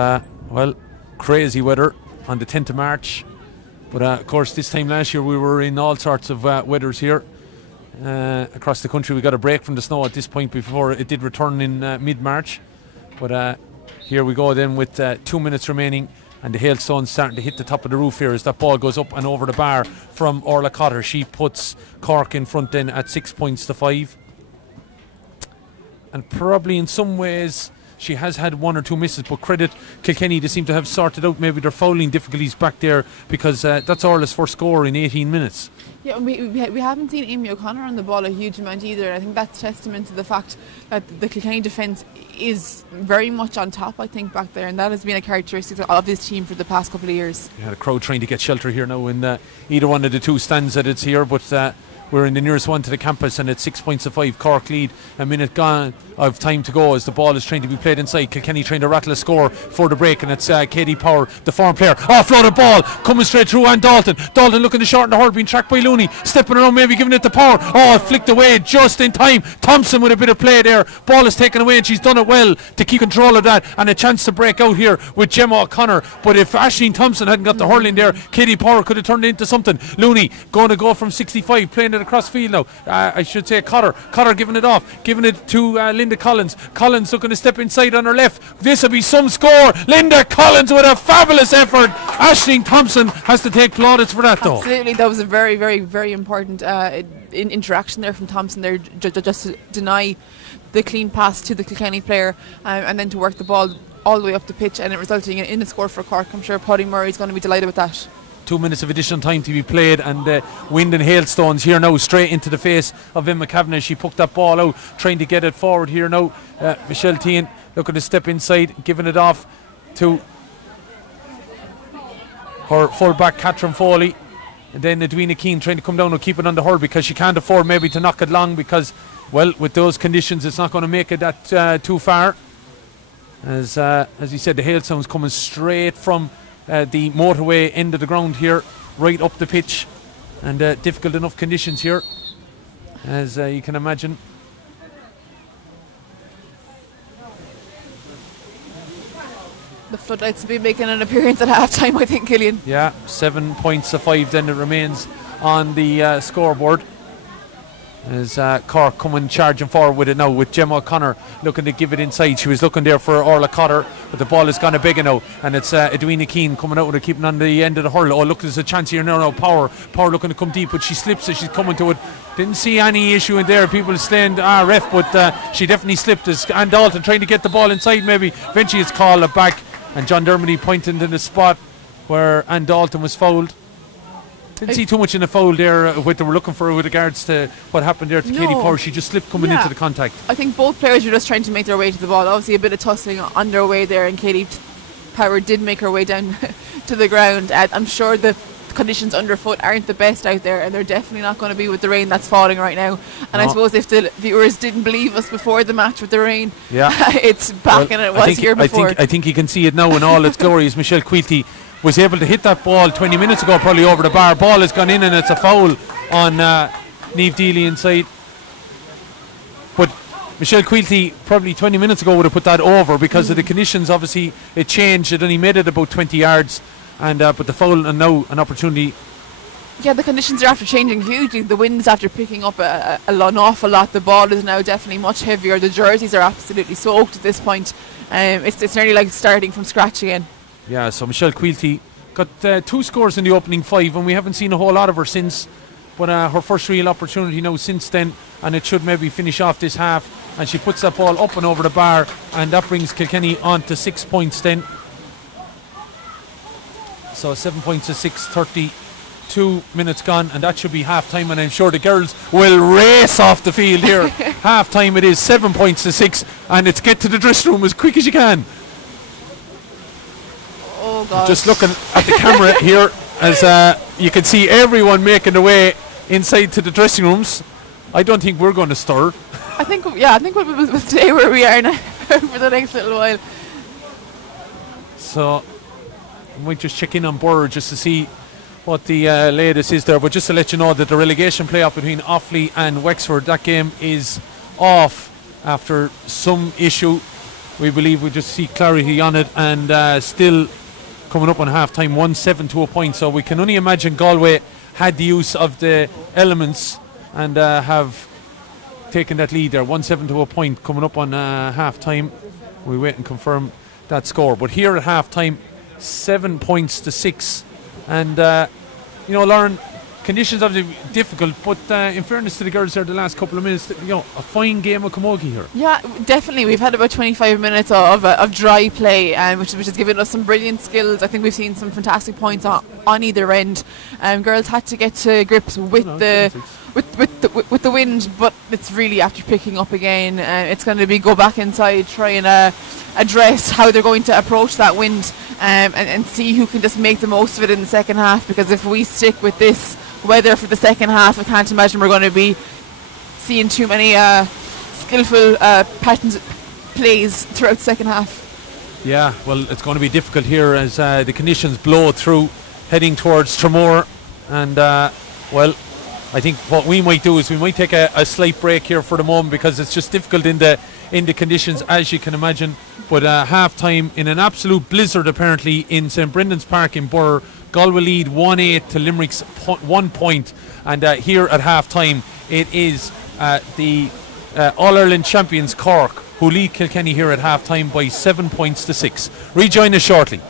well, crazy weather on the 10th of March. But of course, this time last year we were in all sorts of weathers here across the country. We got a break from the snow at this point before it did return in mid-March. But here we go then with 2 minutes remaining, and the hailstones starting to hit the top of the roof here as that ball goes up and over the bar from Orla Cotter. She puts Cork in front then at 6 points to 5. And probably in some ways she has had one or two misses, but credit Kilkenny, they seem to have sorted out maybe their fouling difficulties back there, because that's Orla's first score in 18 minutes. Yeah, we haven't seen Amy O'Connor on the ball a huge amount either. I think that's testament to the fact that the Kilkenny defence is very much on top, I think, back there, and that has been a characteristic of this team for the past couple of years. Yeah, the crowd trying to get shelter here now in either one of the two stands that it's here, but we're in the nearest one to the campus, and it's 6 points to 5. Cork lead. A minute gone of time to go as the ball is trying to be played inside. Kilkenny trying to rattle a score for the break, and it's Katie Power, the foreign player. Offloaded ball coming straight through, and Dalton looking to shorten the hurl, being tracked by Looney, stepping around, maybe giving it to Power. It flicked away just in time. Thompson with a bit of play there. Ball is taken away, and she's done it well to keep control of that, and a chance to break out here with Gemma O'Connor. But if Aisling Thompson hadn't got the hurl in there, Katie Power could have turned it into something. Looney going to go from 65, playing it across field now. I should say Cotter giving it off, giving it to Linda Collins. Collins looking to step inside on her left. This will be some score. Linda Collins with a fabulous effort. Aisling Thompson has to take plaudits for that, though. Absolutely, that was a very, very, very important interaction there from Thompson there, just to deny the clean pass to the Kilkenny player, and then to work the ball all the way up the pitch, and it resulting in a score for Cork. I'm sure Paddy Murray is going to be delighted with that. 2 minutes of additional time to be played, and wind and hailstones here now straight into the face of Emma Kavanagh. She poked that ball out, trying to get it forward here now. Michelle Tehan looking to step inside, giving it off to her full-back Catherine Foley. And then Edwina Keane trying to come down and keep it under her, because she can't afford maybe to knock it long, because, well, with those conditions it's not going to make it that too far. As you said, the hailstones coming straight from the motorway end of the ground here, right up the pitch, and difficult enough conditions here, as you can imagine. The floodlights will be making an appearance at half time, I think, Killian. Yeah, 7 points to 5 then it remains on the scoreboard, as Cork coming charging forward with it now, with Gemma O'Connor looking to give it inside. She was looking there for Orla Cotter, but the ball has gone a big now, and it's Edwina Keane coming out with it, keeping on the end of the hurl. Oh, look, there's a chance here now. Power looking to come deep, but she slips as she's coming to it. Didn't see any issue in there. People saying ref, but she definitely slipped. As Anne Dalton trying to get the ball inside, maybe eventually it's called it back, and John Dermody pointing to the spot where Anne Dalton was fouled. Didn't see too much in the foul there, what they were looking for with regards to what happened there to Katie Power. She just slipped coming into the contact. I think both players were just trying to make their way to the ball. Obviously a bit of tussling on their way there, and Katie Power did make her way down to the ground. I'm sure the conditions underfoot aren't the best out there, and they're definitely not going to be with the rain that's falling right now. And I suppose if the viewers didn't believe us before the match with the rain, it's back, and it was here before. I think you can see it now in all its glory, as Michelle Quilty was able to hit that ball 20 minutes ago, probably over the bar. Ball has gone in, and it's a foul on Niamh Deely inside. But Michelle Quilty probably 20 minutes ago would have put that over, because of the conditions. Obviously it changed, it only made it about 20 yards, and but the foul, and now an opportunity. Yeah, the conditions are after changing hugely. The wind's after picking up an awful lot. The ball is now definitely much heavier. The jerseys are absolutely soaked at this point. It's nearly like starting from scratch again. Yeah, so Michelle Quilty got 2 scores in the opening 5, and we haven't seen a whole lot of her since. But her first real opportunity now since then, and it should maybe finish off this half. And she puts that ball up and over the bar, and that brings Kilkenny on to 6 points then. So 7 points to 6, 32 minutes gone, and that should be half time. And I'm sure the girls will race off the field here. Half time it is, 7 points to 6, and it's get to the dressing room as quick as you can. Oh God. Just looking at the camera here, as you can see everyone making their way inside to the dressing rooms. I don't think we're going to stir. I think we'll stay where we are now for the next little while. So I might just check in on Burr just to see what the latest is there. But just to let you know that the relegation playoff between Offaly and Wexford, that game is off after some issue. We believe we just see clarity on it, and still coming up on half time, 1-7 to a point. So we can only imagine Galway had the use of the elements and have taken that lead there. 1-7 to a point coming up on half time. We wait and confirm that score. But here at half time, 7 points to 6. And Lauren, conditions obviously difficult, but in fairness to the girls there, the last couple of minutes, a fine game of camogie here. Yeah, definitely. We've had about 25 minutes of dry play, which has given us some brilliant skills. I think we've seen some fantastic points on either end. Girls had to get to grips with the wind, but it's really after picking up again. It's going to be go back inside, try and address how they're going to approach that wind, and see who can just make the most of it in the second half. Because if we stick with this weather for the second half, I can't imagine we're going to be seeing too many skillful pattern plays throughout the second half. Yeah, well, it's going to be difficult here as the conditions blow through, heading towards Tramore. And I think what we might do is we might take a slight break here for the moment, because it's just difficult in the conditions, as you can imagine. But half time in an absolute blizzard apparently in St Brendan's Park in Burr. Galway lead 1-8 to Limerick's 1 point. And here at half time it is the All-Ireland champions Cork who lead Kilkenny here at half time by 7 points to 6. Rejoin us shortly.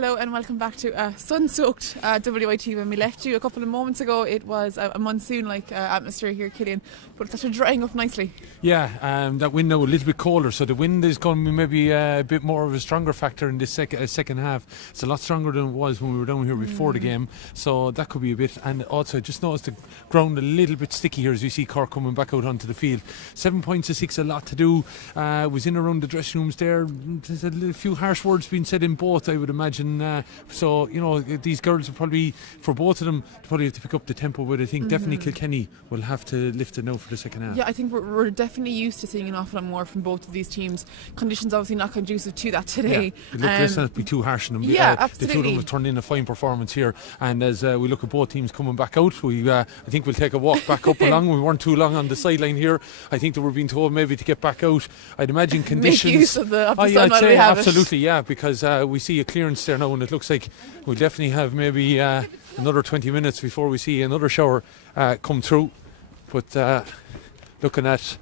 Hello and welcome back to sun-soaked WIT. When we left you a couple of moments ago, it was a monsoon-like atmosphere here, Killian, but it's actually drying up nicely. Yeah, that wind now a little bit colder, so the wind is going to be maybe a bit more of a stronger factor in this second half. It's a lot stronger than it was when we were down here before the game, so that could be a bit. And also, I just noticed the ground a little bit sticky here as we see Cork coming back out onto the field. 7 points to 6, a lot to do. Was in around the dressing rooms there. There's a few harsh words being said in both, I would imagine. So, you know, these girls will probably, for both of them, probably have to pick up the tempo, but I think definitely Kilkenny will have to lift it now for the second half. Yeah, I think we're definitely used to seeing an awful lot more from both of these teams. Conditions obviously not conducive to that today. Yeah. Let's not be too harsh on them. Yeah, The absolutely. two of them have turned in a fine performance here, and as we look at both teams coming back out, I think we'll take a walk back up along. We weren't too long on the sideline here. I think that we're being told maybe to get back out. I'd imagine conditions. Make use of the sun I'd while say we have absolutely, yeah, because we see a clearance there now, and it looks like we'll definitely have maybe another 20 minutes before we see another shower come through. But looking at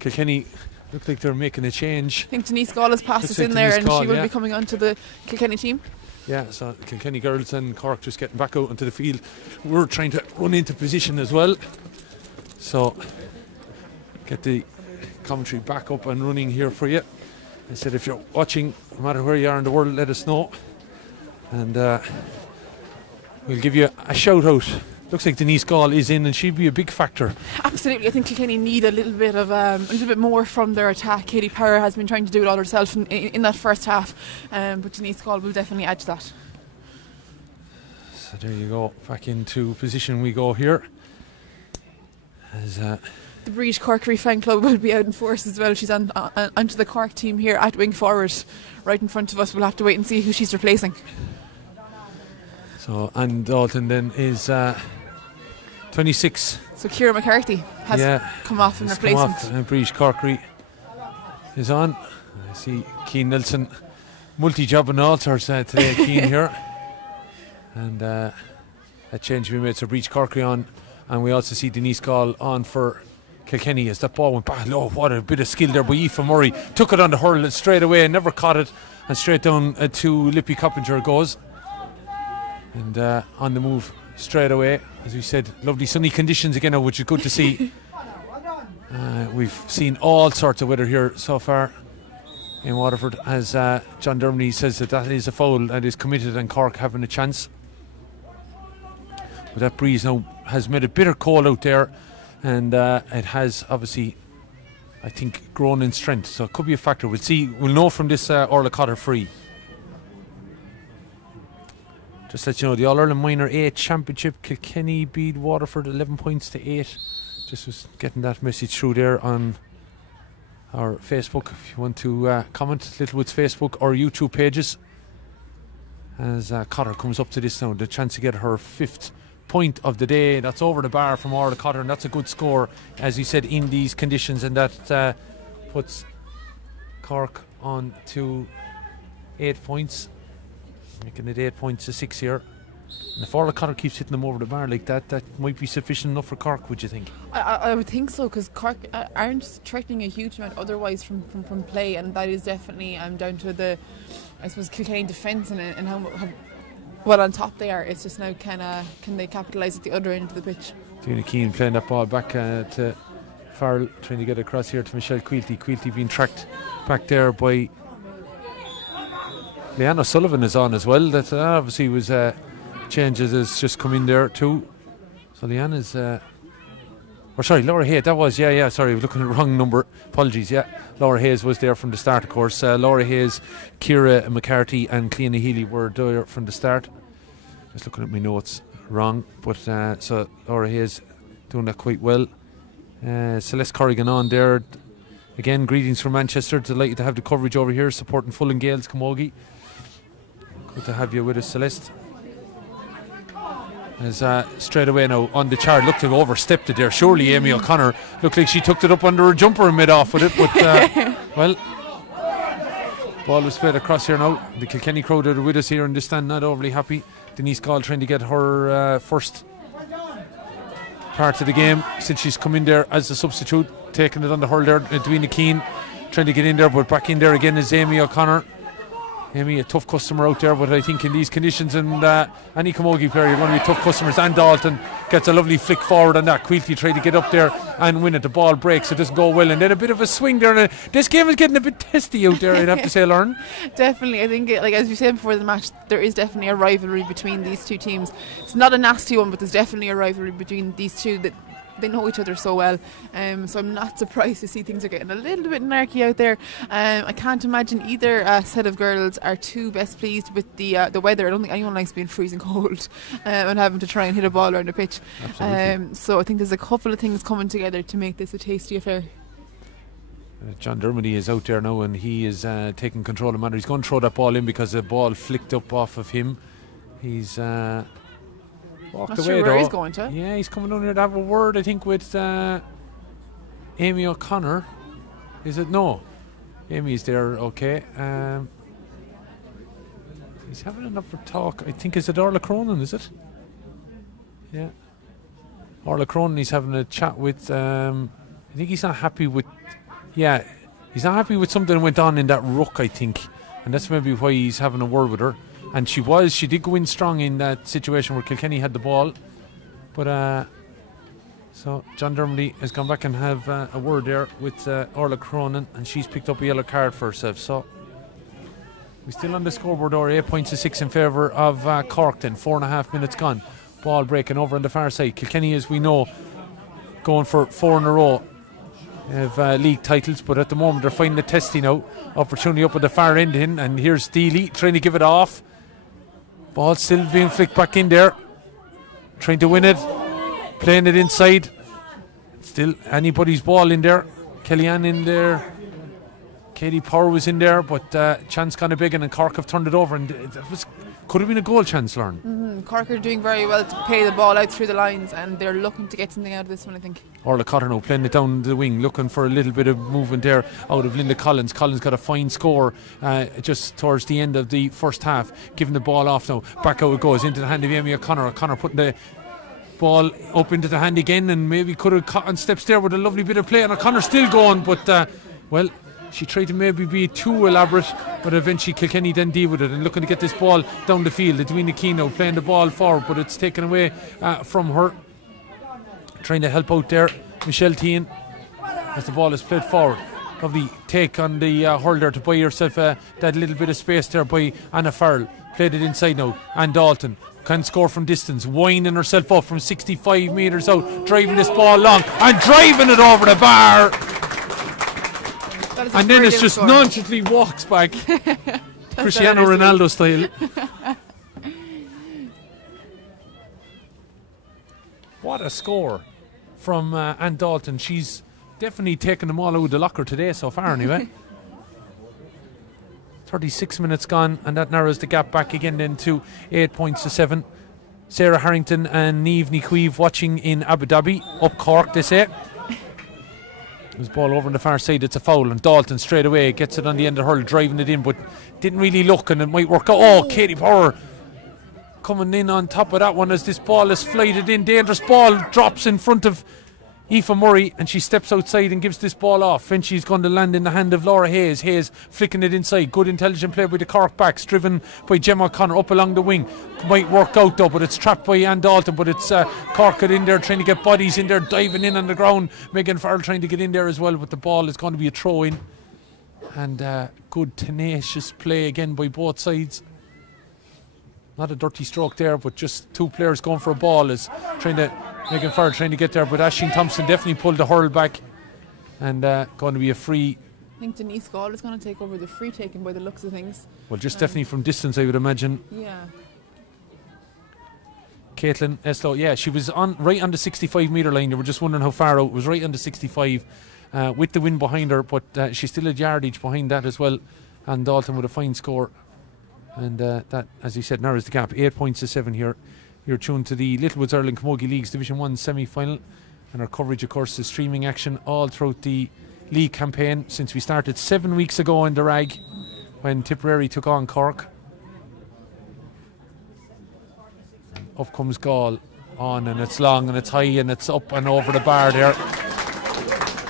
Kilkenny, look like they're making a change. I think Denise Gall has passed us in there, and she will be coming onto the Kilkenny team. Yeah, so Kilkenny girls and Cork just getting back out onto the field. We're trying to run into position as well, so get the commentary back up and running here for you. I said, if you're watching, no matter where you are in the world, let us know, and we'll give you a shout out. Looks like Denise Gall is in, and she'd be a big factor. Absolutely, I think Kilkenny need a little bit more from their attack. Katie Power has been trying to do it all herself in that first half, but Denise Gall will definitely add to that. So there you go, back into position we go here. As the Breed Corkery fan club will be out in force as well. She's onto the Cork team here at wing forward, right in front of us. We'll have to wait and see who she's replacing. So, and Dalton then is 26. So Ciara McCarthy has come off in replacement. Breed Corkery is on. I see Keane Nelson multi-jobbing all sorts today. Keane here, and a change we made. So Breed Corkery on, and we also see Denise Gall on for Kilkenny as that ball went back. Oh, what a bit of skill there by Aoife Murray. Took it on the hurl straight away, never caught it, and straight down to Lippy Coppinger goes. And on the move straight away, as we said, lovely sunny conditions again now, which is good to see. We've seen all sorts of weather here so far in Waterford, as John Dermody says that is a foul and is committed, and Cork having a chance. But that breeze now has made a bitter cold out there, and it has obviously, I think, grown in strength, so it could be a factor. We'll see. We'll know from this Orla Cotter free. Just let you know, the All-Ireland Minor 8 Championship, Kilkenny beat Waterford 11 points to 8. Just was getting that message through there on our Facebook. If you want to comment, Littlewoods Facebook or YouTube pages. As Cotter comes up to this now, the chance to get her 5th point of the day. That's over the bar from Orla Cotter, and that's a good score, as you said, in these conditions. And that puts Cork on to 8 points. Making it 8 points to 6 here. And if Orla Cotter keeps hitting them over the bar like that, that might be sufficient enough for Cork, would you think? I would think so, because Cork aren't threatening a huge amount otherwise from play, and that is definitely down to the, I suppose, Kilkenny defence and how well on top they are. It's just now can they capitalise at the other end of the pitch. Dina Keane playing that ball back to Farrell, trying to get across here to Michelle Quilty. Quilty being tracked back there by Leanne O'Sullivan is on as well. That obviously was changes has just come in there too. So Leanne is Laura Hayes, that was sorry, I was looking at the wrong number, apologies. Laura Hayes was there from the start, of course. Laura Hayes, Ciara McCarthy and Cleona Healy were there from the start. Just looking at my notes, wrong, but so Laura Hayes doing that quite well. Celeste Corrigan on there again. Greetings from Manchester, delighted to have the coverage over here supporting Full and Gales Camogie. Good to have you with us, Celeste. As straight away now on the chart, looked to have overstepped it there. Surely Amy O'Connor looked like she tucked it up under her jumper and made off with it, but well, ball was played across here now. The Kilkenny crowd are with us here in the stand, not overly happy. Denise Gall trying to get her first part of the game since she's come in there as a substitute, taking it on the hurl there. Edwina Keane trying to get in there, but back in there again is Amy O'Connor. Amy, a tough customer out there, but I think in these conditions, and any camogie player, you're going to be tough customers. And Dalton gets a lovely flick forward on that. Quilty tried to get up there and win it. The ball breaks, it doesn't go well, and then a bit of a swing there. And this game is getting a bit testy out there, I'd have to say, Lauren. Definitely. I think, like as you said before the match, there is definitely a rivalry between these two teams. It's not a nasty one, but there's definitely a rivalry between these two. That they know each other so well, so I'm not surprised to see things are getting a little bit narky out there. I can't imagine either set of girls are too best pleased with the weather. I don't think anyone likes being freezing cold and having to try and hit a ball around the pitch. So I think there's a couple of things coming together to make this a tasty affair. John Dermody is out there now, and he is taking control of the matter. He's going to throw that ball in because the ball flicked up off of him. He's walked Not away sure where though. he's going to. Yeah, he's coming down here to have a word, I think, with Amy O'Connor. Is it? No. Amy's there, okay. He's having another talk. I think, is it Orla Cronin, is it? Yeah. Orla Cronin, he's having a chat with, I think he's not happy with, he's not happy with something that went on in that ruck, I think. And that's maybe why he's having a word with her. And she did go in strong in that situation where Kilkenny had the ball. But so John Dermody has gone back and have a word there with Orla Cronin, and she's picked up a yellow card for herself. So we're still on the scoreboard, or 8 points to 6 in favour of Cork. Then 4.5 minutes gone. Ball breaking over on the far side. Kilkenny, as we know, going for 4 in a row of league titles, but at the moment they're finding the testing out. Opportunity up at the far end in, and here's Steely trying to give it off. Ball still being flicked back in there, trying to win it, playing it inside. Still anybody's ball in there. Killian in there, Katie Power was in there, but chance kind of big, and Cork have turned it over, and it could have been a goal chance, Lauren. Cork are doing very well to play the ball out through the lines, and they're looking to get something out of this one, I think. Orla Cotter now playing it down the wing, looking for a little bit of movement there out of Linda Collins. Collins got a fine score just towards the end of the first half, giving the ball off now. Back out it goes into the hand of Amy O'Connor. O'Connor putting the ball up into the hand again, and maybe could have caught on steps there with a lovely bit of play. And O'Connor still going, but well, she tried to maybe be too elaborate, but eventually Kilkenny then deal with it and looking to get this ball down the field. Edwina Keane now playing the ball forward, but it's taken away from her. Trying to help out there, Michelle Tehan, as the ball is played forward. Lovely take on the hurl there to buy yourself that little bit of space there by Anna Farrell. Played it inside now, and Dalton can score from distance, winding herself up from 65 metres out, driving this ball long and driving it over the bar. And then it's just nonchalantly walks back, Cristiano Ronaldo style. What a score from Anne Dalton. She's definitely taken them all out of the locker today so far anyway. 36 minutes gone, and that narrows the gap back again then to 8 points to 7. Sarah Harrington and Niamh Ní Chaoimh watching in Abu Dhabi, up Cork they say. There's ball over on the far side, it's a foul, and Dalton straight away gets it on the end of the hurl, driving it in, but didn't really look, and it might work out. Oh, Katie Power coming in on top of that one as this ball is flighted in. Dangerous ball drops in front of Aoife Murray, and she steps outside and gives this ball off, and she's going to land in the hand of Laura Hayes. Hayes flicking it inside, good intelligent play by the Cork backs, driven by Gemma O'Connor up along the wing. Might work out though, but it's trapped by Anne Dalton, but it's Cork in there trying to get bodies in there, diving in on the ground. Megan Farrell trying to get in there as well, but the ball is going to be a throw in, and good tenacious play again by both sides. Not a dirty stroke there, but just two players going for a ball. Is trying to Megan Farrell trying to get there, but Aisling Thompson definitely pulled the hurl back, and going to be a free. I think Denise Gall is going to take over the free taking by the looks of things. Well, just definitely from distance, I would imagine. Yeah. Caitlin Eslow, yeah, she was right on the 65 metre line. They were just wondering how far out. It was right on the 65 with the wind behind her, but she's still a yardage behind that as well. And Dalton with a fine score. And that, as you said, narrows the gap. 8 points to 7 here. You're tuned to the Littlewoods Ireland Camogie Leagues Division 1 semi-final. And our coverage, of course, is streaming action all throughout the league campaign since we started 7 weeks ago in the Rag when Tipperary took on Cork. Up comes Gall on, and it's long and it's high and it's up and over the bar there.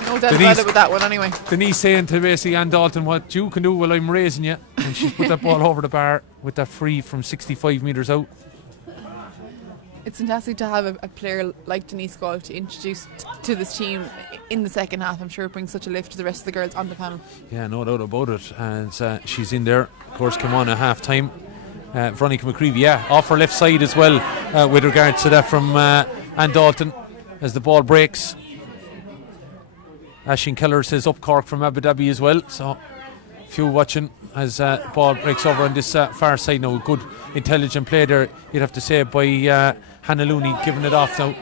No doubt about it with that one anyway. Denise saying to basically Anne Dalton, what you can do, well, I'm raising you. And she's put that ball over the bar with that free from 65 metres out. It's fantastic to have a player like Denise Gall to introduce to this team in the second half. I'm sure it brings such a lift to the rest of the girls on the panel. Yeah, no doubt about it. And she's in there. Of course, came on at half time. Veronica McCreevy, off her left side as well with regards to that from Anne Dalton as the ball breaks. Aisling Keller says up Cork from Abu Dhabi as well. So, few watching as ball breaks over on this far side now. Good intelligent play there, you'd have to say, by Hannah Looney, giving it off now.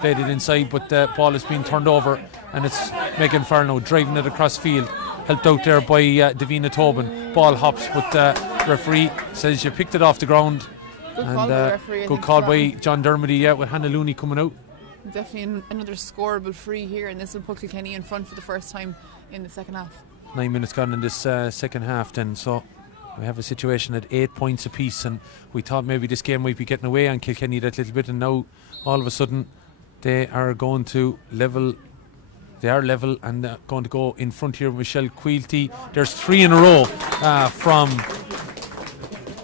Played it inside, but the ball is being turned over, and it's Megan Farnow driving it across field. Helped out there by Davina Tobin. Ball hops, but referee says you picked it off the ground. Good call by the referee. Good call by John Dermody, with Hannah Looney coming out. Definitely another scoreable free here, and this will put Kilkenny in front for the first time in the second half. 9 minutes gone in this second half then, so we have a situation at 8 points apiece, and we thought maybe this game might be getting away on Kilkenny that little bit, and now all of a sudden they are going to level. They are level and going to go in front here with Michelle Quilty. There's 3 in a row from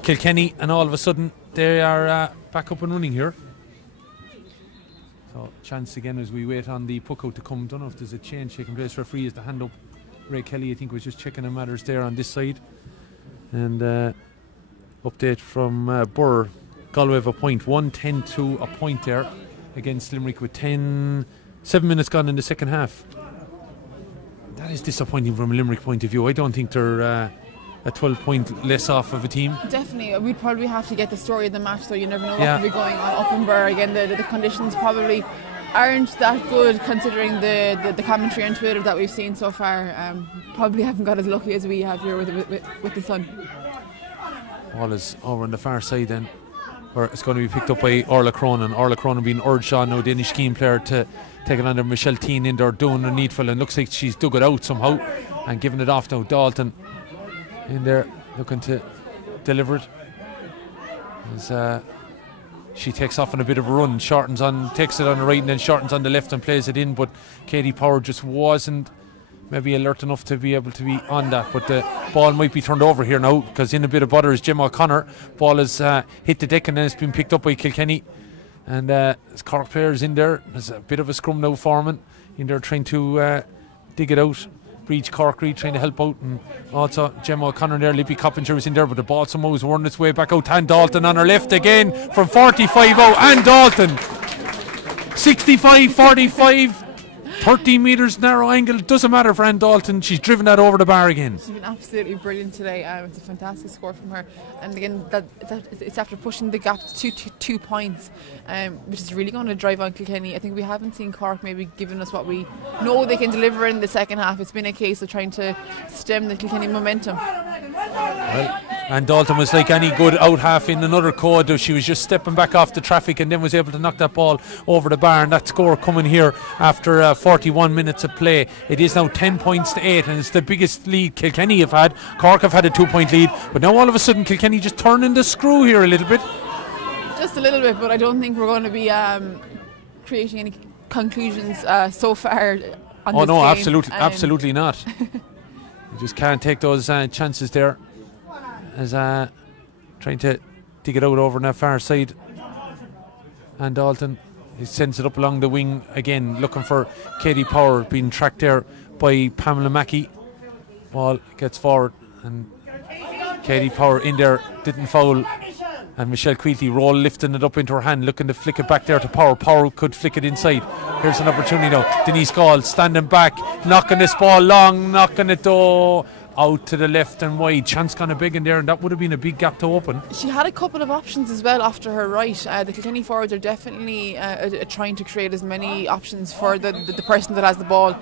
Kilkenny, and all of a sudden they are back up and running here. So chance again as we wait on the puck out to come. Don't know if there's a change taking place. Referee is the hand up. Ray Kelly, I think, was just checking the matters there on this side. And update from Burr. Galway have a point, 1-10 to a point there against Limerick with 7 minutes gone in the second half. That is disappointing from a Limerick point of view. I don't think they're a 12-point less off of a team. Definitely. We'd probably have to get the story of the match, so you never know what could be going on up in Burr. Again, the conditions probably aren't that good considering the commentary on Twitter that we've seen so far. Probably haven't got as lucky as we have here with the sun. Ball is over on the far side then, where it's going to be picked up by Orla Cronin. Orla Cronin being urged on now, Danish Keen player, to take it under. Michelle Teen in there doing the needful, and looks like she's dug it out somehow and giving it off now. Dalton in there looking to deliver it as she takes off on a bit of a run, takes it on the right and then shortens on the left and plays it in, but Katie Power just wasn't maybe alert enough to be able to be on that. But the ball might be turned over here now, because in a bit of bother is Gemma O'Connor. Ball has hit the deck and then it's been picked up by Kilkenny, and there's Cork players in there. There's a bit of a scrum now forming in there, trying to dig it out. Breach Corkery trying to help out, and also Gemma O'Connor there. Libby Coppinger was in there, but the ball somehow was worn its way back out. Anne Dalton on her left again from 45 out. Anne Dalton 65-45, 13 metres narrow angle, doesn't matter for Anne Dalton. She's driven that over the bar again. She's been absolutely brilliant today. It's a fantastic score from her, and again that it's after pushing the gap to 2 points, which is really going to drive on Kilkenny. I think we haven't seen Cork maybe giving us what we know they can deliver in the second half. It's been a case of trying to stem the Kilkenny momentum. Well, and Dalton was like any good out half in another code. She was just stepping back off the traffic and then was able to knock that ball over the bar, and that score coming here after 41 minutes of play. It is now 10 points to 8, and it's the biggest lead Kilkenny have had. Cork have had a 2-point lead, but now all of a sudden Kilkenny just turning the screw here a little bit. Just a little bit, but I don't think we're going to be creating any conclusions so far on this game. Absolutely not. You just can't take those chances there, as trying to dig it out over on that far side. And Dalton, he sends it up along the wing again, looking for Katie Power, being tracked there by Pamela Mackey. Ball gets forward, and Katie Power in there, didn't foul, and Michelle Quilty lifting it up into her hand, looking to flick it back there to Power. Power could flick it inside. Here's an opportunity now. Denise Gall standing back, knocking this ball long, knocking it out to the left and wide. Chance kind of big in there, and that would have been a big gap to open. She had a couple of options as well after her right. The Kilkenny forwards are definitely trying to create as many options for the person that has the ball.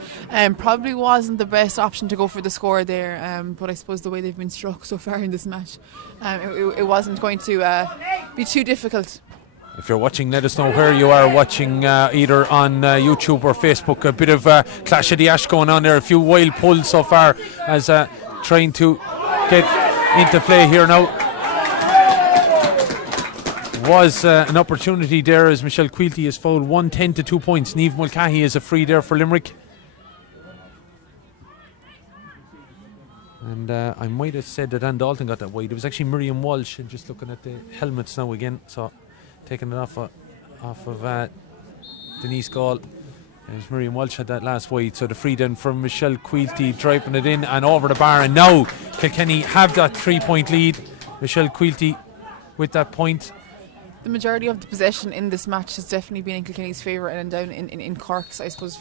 Probably wasn't the best option to go for the score there, but I suppose the way they've been struck so far in this match, it wasn't going to be too difficult. If you're watching, let us know where you are watching, either on YouTube or Facebook. A bit of Clash of the Ash going on there. A few wild pulls so far as trying to get into play here now. Was an opportunity there as Michelle Quilty is fouled. 1-10 to 2 points. Niamh Mulcahy is a free there for Limerick. And I might have said that Ann Dalton got that wide. It was actually Miriam Walsh. And just looking at the helmets now again. So taking it off of Denise Gall. As Miriam Walsh had that last wide. So the free then from Michelle Quilty driving it in and over the bar. And now Kilkenny have that 3-point lead. Michelle Quilty with that point. The majority of the possession in this match has definitely been in Kilkenny's favour, and down in Cork's, I suppose,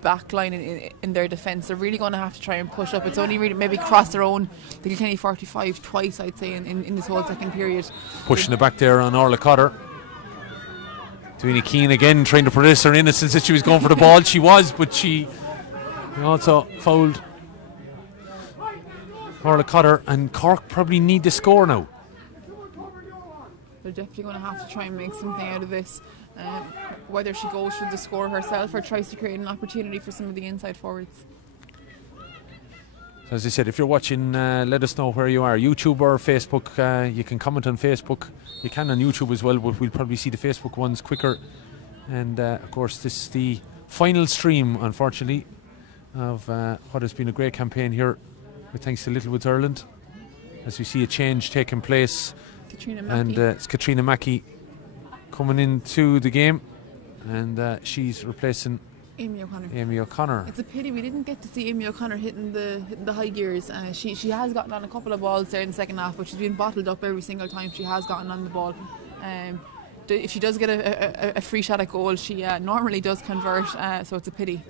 backline in their defence. They're really going to have to try and push up. It's only really maybe crossed their own, the Kilkenny 45 twice, I'd say, in this whole second period. Pushing it back there on Orla Cotter. Davina Keane again trying to produce her innocence that she was going for the ball. She was, but she also fouled Orla Cotter, and Cork probably need to score now. They're definitely going to have to try and make something out of this. Whether she goes for the score herself or tries to create an opportunity for some of the inside forwards. So as I said, if you're watching, let us know where you are, YouTube or Facebook. You can comment on Facebook. You can on YouTube as well, but we'll probably see the Facebook ones quicker. And of course, this is the final stream, unfortunately, of what has been a great campaign here, with thanks to Littlewoods Ireland. As we see a change taking place, and it's Katrina Mackey coming into the game, and she's replacing Amy O'Connor. Amy O'Connor. It's a pity we didn't get to see Amy O'Connor hitting the high gears. She has gotten on a couple of balls there in the second half, but she's been bottled up every single time she has gotten on the ball. If she does get a free shot at goal, she normally does convert, so it's a pity.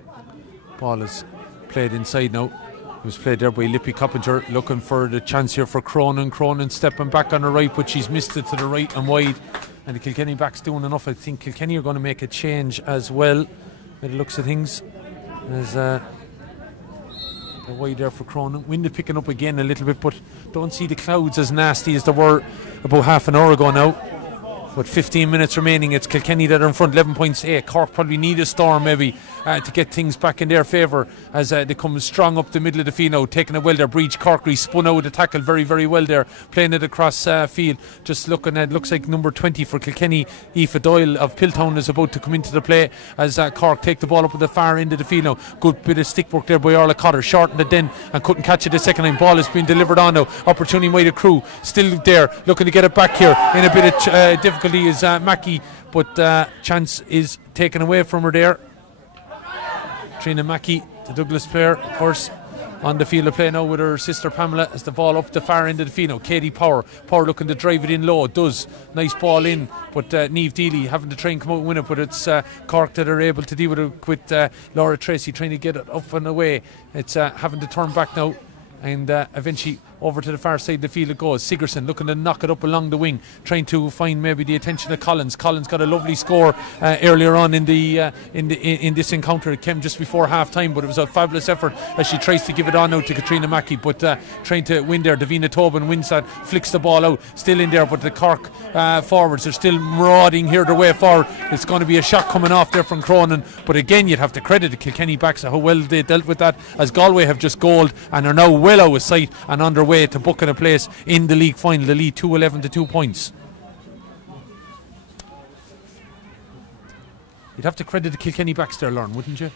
Ball is played inside now. It was played there by Lippy Coppinger, looking for the chance here for Cronin. Cronin stepping back on the right, but she's missed it to the right and wide. And the Kilkenny back's doing enough. I think Kilkenny are going to make a change as well, by the looks of things. As they're wide there for Cronin. Wind picking up again a little bit, but don't see the clouds as nasty as they were about half an hour ago now. With 15 minutes remaining, it's Kilkenny that are in front, 11 points. Cork probably need a storm maybe to get things back in their favour, as they come strong up the middle of the field now, taking it well there. Breach Corkery spun out the tackle very, very well there, playing it across field. Just looking at, looks like number 20 for Kilkenny, Aoife Doyle of Piltown, is about to come into the play as Cork take the ball up at the far end of the field now. Good bit of stick work there by Orla Cotter, shortened it then and couldn't catch it the second time. Ball has been delivered on now. Opportunity might accrue, still there, looking to get it back here in a bit of difficulty is Mackey, but chance is taken away from her there. Trina Mackey, the Douglas player, of course, on the field of play now with her sister Pamela, as the ball up the far end of the field now. Katie Power looking to drive it in low, does, nice ball in, but Niamh Deely having to try and come out and win it, but it's Cork that are able to deal with it, with Laura Tracy trying to get it up and away. It's having to turn back now, and eventually over to the far side of the field it goes. Sigerson looking to knock it up along the wing, trying to find maybe the attention of Collins. Collins got a lovely score earlier on in this encounter. It came just before half time, but it was a fabulous effort as she tries to give it on out to Katrina Mackey, but trying to win there. Davina Tobin wins that, flicks the ball out, still in there, but the Cork forwards are still marauding here their way forward. It's going to be a shot coming off there from Cronin, but again you'd have to credit the Kilkenny backs how well they dealt with that, as Galway have just goaled and are now well out of sight and underway to booking a place in the league final. The lead 2-11 to 2 points. You'd have to credit the Kilkenny backs there, Lauren, wouldn't you?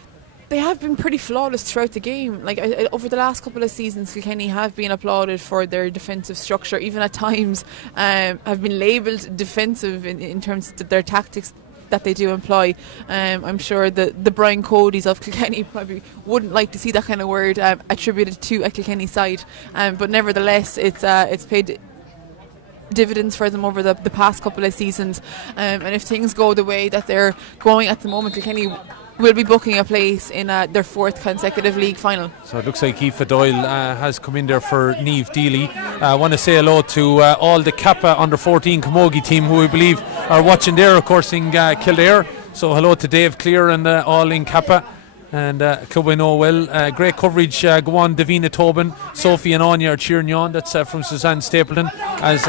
They have been pretty flawless throughout the game. Like over the last couple of seasons, Kilkenny have been applauded for their defensive structure, even at times have been labelled defensive in terms of their tactics that they do employ. I'm sure the Brian Codys of Kilkenny probably wouldn't like to see that kind of word attributed to a Kilkenny side, but nevertheless it's paid dividends for them over the past couple of seasons, and if things go the way that they're going at the moment, Kilkenny will be booking a place in their fourth consecutive league final. So it looks like Aoife Doyle has come in there for Niamh Deely. I want to say hello to all the Kappa under 14 Camogie team, who I believe are watching there, of course, in Kildare. So hello to Dave Clear and all in Kappa, and club I know well. Great coverage. Go on, Davina Tobin, Sophie and Anya are cheering you on. That's from Suzanne Stapleton, as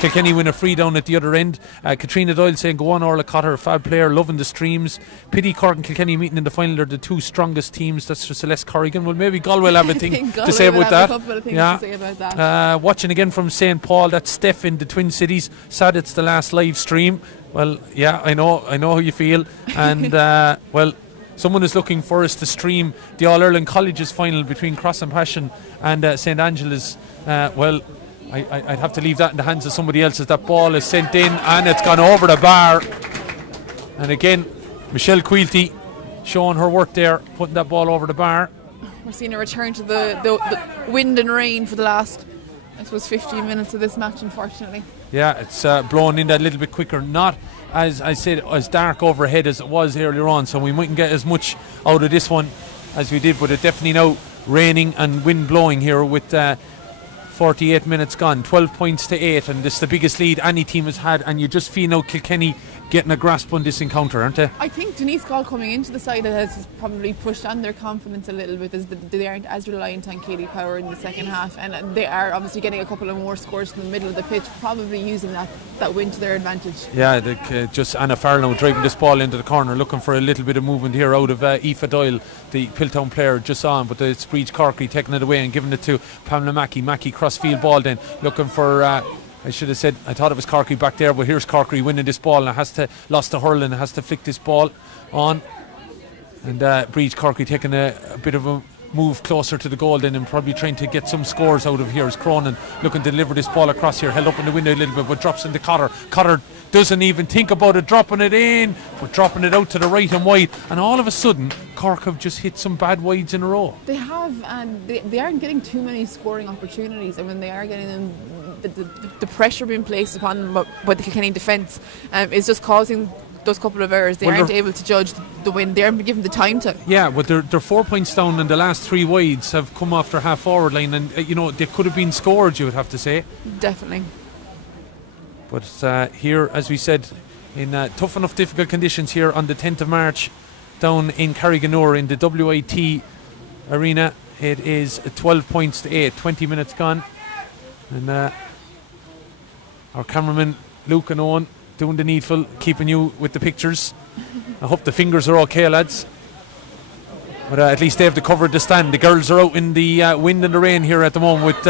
Kilkenny win a free down at the other end. Katrina Doyle saying, go on Orla Cotter, fab player, loving the streams. Pity Cork and Kilkenny meeting in the final. They're the two strongest teams. That's for Celeste Corrigan. Well, maybe Galway will have a thing to say about that. To say about that. Watching again from St. Paul, that's Steph in the Twin Cities. Sad it's the last live stream. Well, yeah, I know how you feel. And well, someone is looking for us to stream the All-Ireland Colleges final between Cross and Passion and St. Angela's. Well, I'd have to leave that in the hands of somebody else as that ball is sent in and it's gone over the bar. And again, Michelle Quilty showing her work there, putting that ball over the bar. We're seeing a return to the wind and rain for the last, I suppose, 15 minutes of this match, unfortunately. Yeah, it's blowing in that little bit quicker. Not, as I said, as dark overhead as it was earlier on, so we mightn't get as much out of this one as we did, but it definitely now raining and wind blowing here with 48 minutes gone, 12 points to 8, and this is the biggest lead any team has had, and you just feel now Kilkenny getting a grasp on this encounter, aren't they? I think Denise Gall coming into the side has probably pushed on their confidence a little bit, as they aren't as reliant on Katie Power in the second half, and they are obviously getting a couple of more scores from the middle of the pitch, probably using that win to their advantage. Yeah, just Anna Farlow driving this ball into the corner, looking for a little bit of movement here out of Aoife Doyle, the Piltown player, just on, but it's Breach Corky taking it away and giving it to Pamela Mackey crossfield ball then, looking for I should have said, I thought it was Corky back there, but here's Corky winning this ball and has to lost the hurl and has to flick this ball on. And Breach Corky taking a bit of a move closer to the goal then, and probably trying to get some scores out of here. As Cronin looking to deliver this ball across here, held up in the window a little bit, but drops into Cotter. Cotter doesn't even think about it, dropping it in, but dropping it out to the right and wide. And all of a sudden, Cork have just hit some bad wides in a row. They have, and they aren't getting too many scoring opportunities. I mean, they are getting them. The pressure being placed upon them by the Kilkenny defence is just causing those couple of errors. They aren't able to judge the win. They aren't given the time to. Yeah, but they're 4 points down, and the last 3 wides have come off their half forward line, and they could have been scored, you would have to say. Definitely. But here, as we said, in tough enough difficult conditions here on the 10th of March down in Carriganore in the WIT arena, it is 12 points to 8, 20 minutes gone, and our cameraman Luke and Owen doing the needful, keeping you with the pictures. I hope the fingers are okay, lads. But at least they have covered the stand. The girls are out in the wind and the rain here at the moment with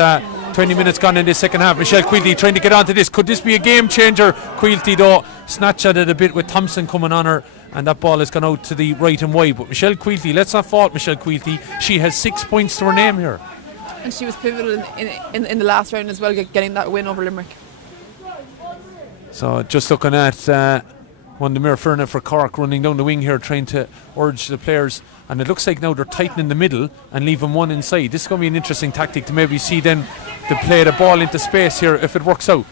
20 minutes gone in the second half. Michelle Quilty trying to get onto this. Could this be a game changer? Quilty though snatched at it a bit with Thompson coming on her, and that ball has gone out to the right and wide. But Michelle Quilty, let's not fault Michelle Quilty. She has 6 points to her name here. And she was pivotal in the last round as well, getting that win over Limerick. So just looking at one the Mirafirna for Cork running down the wing here, trying to urge the players, and it looks like now they're tightening the middle and leaving one inside. This is going to be an interesting tactic to maybe see then to play the ball into space here if it works out.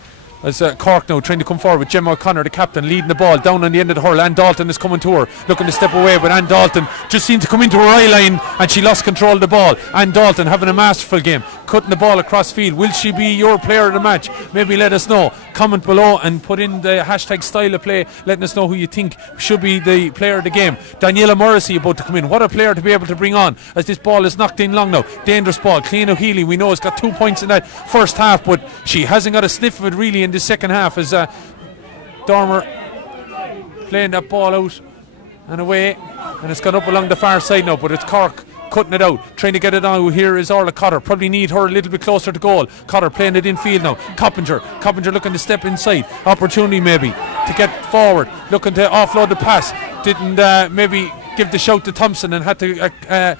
As Cork now trying to come forward with Gemma O'Connor, the captain, leading the ball down on the end of the hurl. Anne Dalton is coming to her, looking to step away, but Anne Dalton just seemed to come into her eye line and she lost control of the ball. Anne Dalton having a masterful game, cutting the ball across field. Will she be your player of the match? Maybe let us know. Comment below and put in the hashtag style of play, letting us know who you think should be the player of the game. Daniela Morrissey about to come in. What a player to be able to bring on as this ball is knocked in long now. Dangerous ball. Clean O'Healy, we know, has got 2 points in that first half, but she hasn't got a sniff of it really in the second half, as Dormer playing that ball out and away, and it's gone up along the far side now, but it's Cork cutting it out, trying to get it on. Here is Orla Cotter, probably need her a little bit closer to goal. Cotter playing it in field now. Coppinger looking to step inside, opportunity maybe to get forward, looking to offload the pass, didn't maybe give the shout to Thompson and had to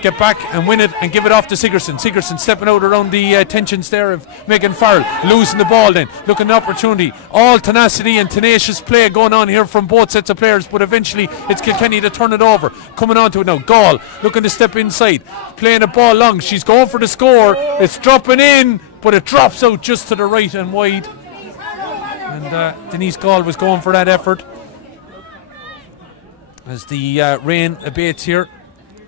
get back and win it and give it off to Sigerson. Sigerson stepping out around the tensions there of Megan Farrell, losing the ball then, looking at the opportunity. All tenacity and tenacious play going on here from both sets of players, but eventually it's Kilkenny to turn it over. Coming on to it now, Gall looking to step inside, playing a ball long, she's going for the score, it's dropping in, but it drops out just to the right and wide. And Denise Gall was going for that effort. As the rain abates here,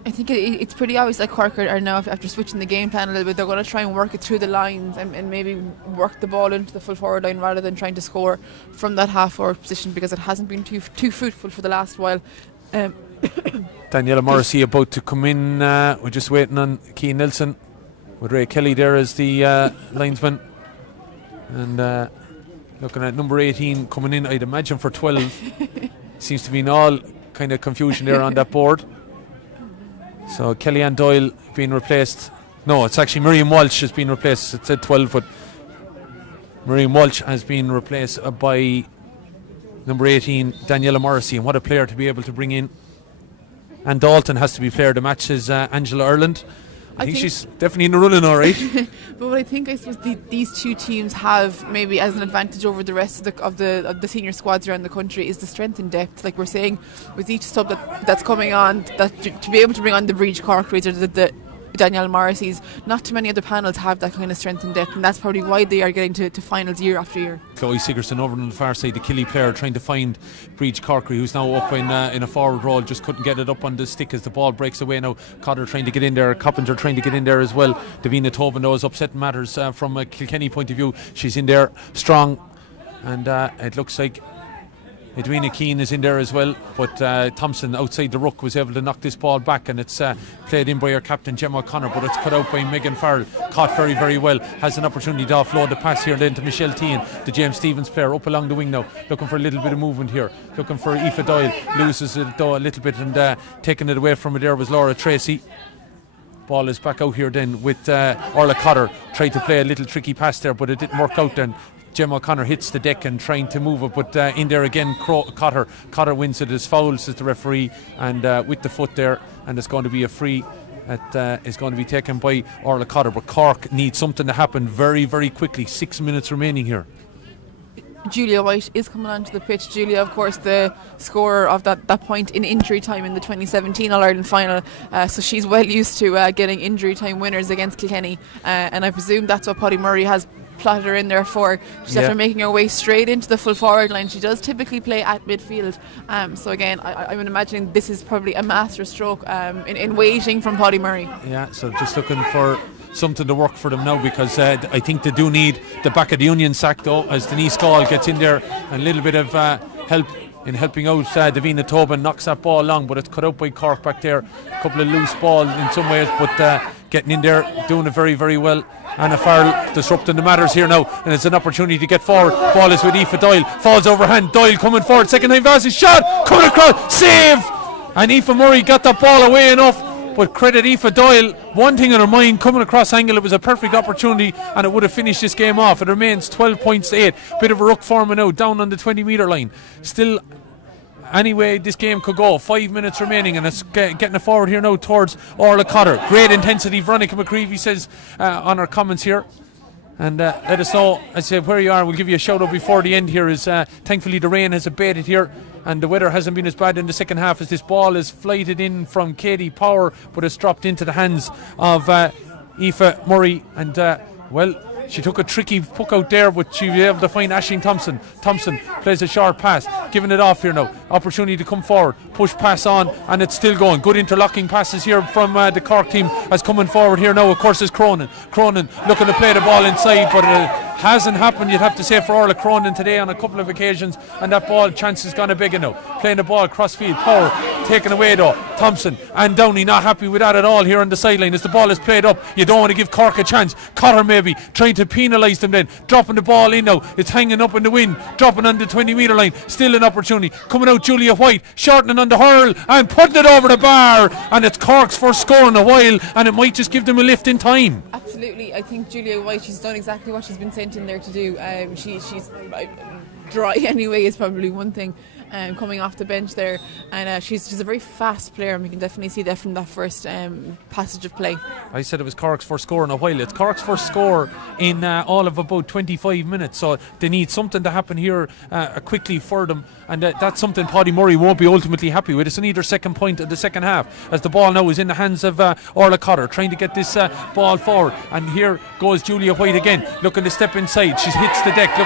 I think it's pretty obvious that Cork are now, after switching the game plan a little bit, they're going to try and work it through the lines and maybe work the ball into the full forward line rather than trying to score from that half forward position, because it hasn't been too fruitful for the last while. Daniela Morrissey about to come in. We're just waiting on Keane Nilsson with Ray Kelly there as the linesman, and looking at number 18 coming in, I'd imagine for 12. Seems to be in all kind of confusion there on that board. So Kellyanne Doyle being replaced. No, it's actually Miriam Walsh has been replaced. It said 12, but Miriam Walsh has been replaced by number 18, Daniela Morrissey. And what a player to be able to bring in. And Dalton has to be player of the match, is Angela Ireland. I think she's definitely in the running, all right. But what I suppose these two teams have maybe as an advantage over the rest of the senior squads around the country is the strength and depth. Like we're saying, with each sub that's coming on, that to be able to bring on the Breach Cork or the Danielle Morrissey's, not too many other panels have that kind of strength and depth, and that's probably why they are getting to finals year after year. Chloe Sigerson over on the far side, the Killy player, trying to find Breach Corkery, who's now up in a forward role, just couldn't get it up on the stick as the ball breaks away now. Cotter trying to get in there, Coppinger trying to get in there as well. Davina Tobin, though, is upsetting matters from a Kilkenny point of view. She's in there strong, and it looks like Edwina Keane is in there as well, but Thompson outside the ruck was able to knock this ball back, and it's played in by our captain Gemma O'Connor, but it's cut out by Megan Farrell. Caught very, very well. Has an opportunity to offload the pass here then to Michelle Tehan, the James Stevens player, up along the wing now, looking for a little bit of movement here, looking for Aoife Doyle. Loses it though a little bit, and taking it away from it there was Laura Tracy. Ball is back out here then with Orla Cotter. Tried to play a little tricky pass there, but it didn't work out then. Gemma O'Connor hits the deck and trying to move it, but in there again, Cotter wins it as foul, says the referee, and with the foot there, and it's going to be a free that is going to be taken by Orla Cotter. But Cork needs something to happen very, very quickly. 6 minutes remaining here. Julia White is coming onto the pitch. Julia, of course, the scorer of that point in injury time in the 2017 All-Ireland final, so she's well used to getting injury time winners against Kilkenny, and I presume that's what Paddy Murray has plotted her in there for. She's after making her way straight into the full forward line. She does typically play at midfield, so again I'm imagining this is probably a master stroke in waiting from Paddy Murray. Yeah, so just looking for something to work for them now, because I think they do need the back of the onion sack though, as Denise Gall gets in there, and a little bit of help in helping out. Davina Tobin knocks that ball long, but it's cut out by Cork back there. A couple of loose balls in some ways, but getting in there, doing it very, very well. Anna Farrell disrupting the matters here now, and it's an opportunity to get forward. Ball is with Aoife Doyle, falls overhand. Doyle coming forward, second time pass, shot coming across, save, and Aoife Murray got that ball away enough. But credit Aoife Doyle, one thing in her mind, coming across angle, it was a perfect opportunity and it would have finished this game off. It remains 12 points to 8. Bit of a ruck form now, down on the 20 metre line. Still, anyway, this game could go. 5 minutes remaining, and it's getting it forward here now towards Orla Cotter. Great intensity, Veronica McCreevy says on her comments here. And let us know, as I said, where you are. We'll give you a shout out before the end here. Is thankfully the rain has abated here, and the weather hasn't been as bad in the second half, as this ball is flighted in from Katie Power, but it's dropped into the hands of Aoife Murray. And well, she took a tricky puck out there, but she was able to find Aisling Thompson. Thompson plays a short pass, giving it off here now. Opportunity to come forward, push pass on, and it's still going. Good interlocking passes here from the Cork team as coming forward here now. Of course, is Cronin. Cronin looking to play the ball inside, but it hasn't happened, you'd have to say, for Orla Cronin today on a couple of occasions, and that ball chance has gone a big now. Playing the ball crossfield, Power taken away though. Thompson and Downey not happy with that at all here on the sideline as the ball is played up. You don't want to give Cork a chance. Cotter maybe trying to penalise them then, dropping the ball in now. It's hanging up in the wind, dropping on the 20 metre line. Still an opportunity. Coming out Julia White, shortening on the hurl and putting it over the bar, and it's Cork's first score in a while, and it might just give them a lift in time. Absolutely, I think Julia White, she's done exactly what she's been sent in there to do. She's dry anyway is probably one thing, coming off the bench there, and she's a very fast player, and we can definitely see that from that first passage of play. I said it was Cork's first score in a while. It's Cork's first score in all of about 25 minutes, so they need something to happen here quickly for them, and that's something Paddy Murray won't be ultimately happy with. It's an either second point of the second half, as the ball now is in the hands of Orla Cotter, trying to get this ball forward, and here goes Julia White again, looking to step inside. She hits the deck,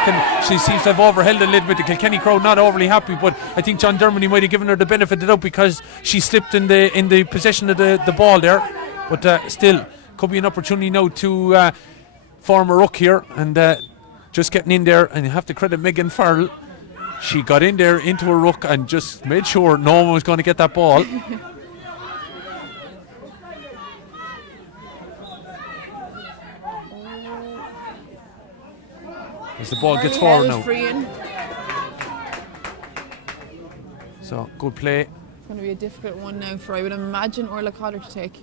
she seems to have overheld a little bit. The Kilkenny crowd not overly happy, but I think John Dermody might have given her the benefit of the doubt, because she slipped in the possession of the ball there. But still, could be an opportunity now to form a ruck here, and just getting in there, and you have to credit Megan Farrell. She got in there into a ruck and just made sure no one was going to get that ball. As the ball gets forward now. So, good play. It's going to be a difficult one now for, I would imagine, Orla Cotter to take.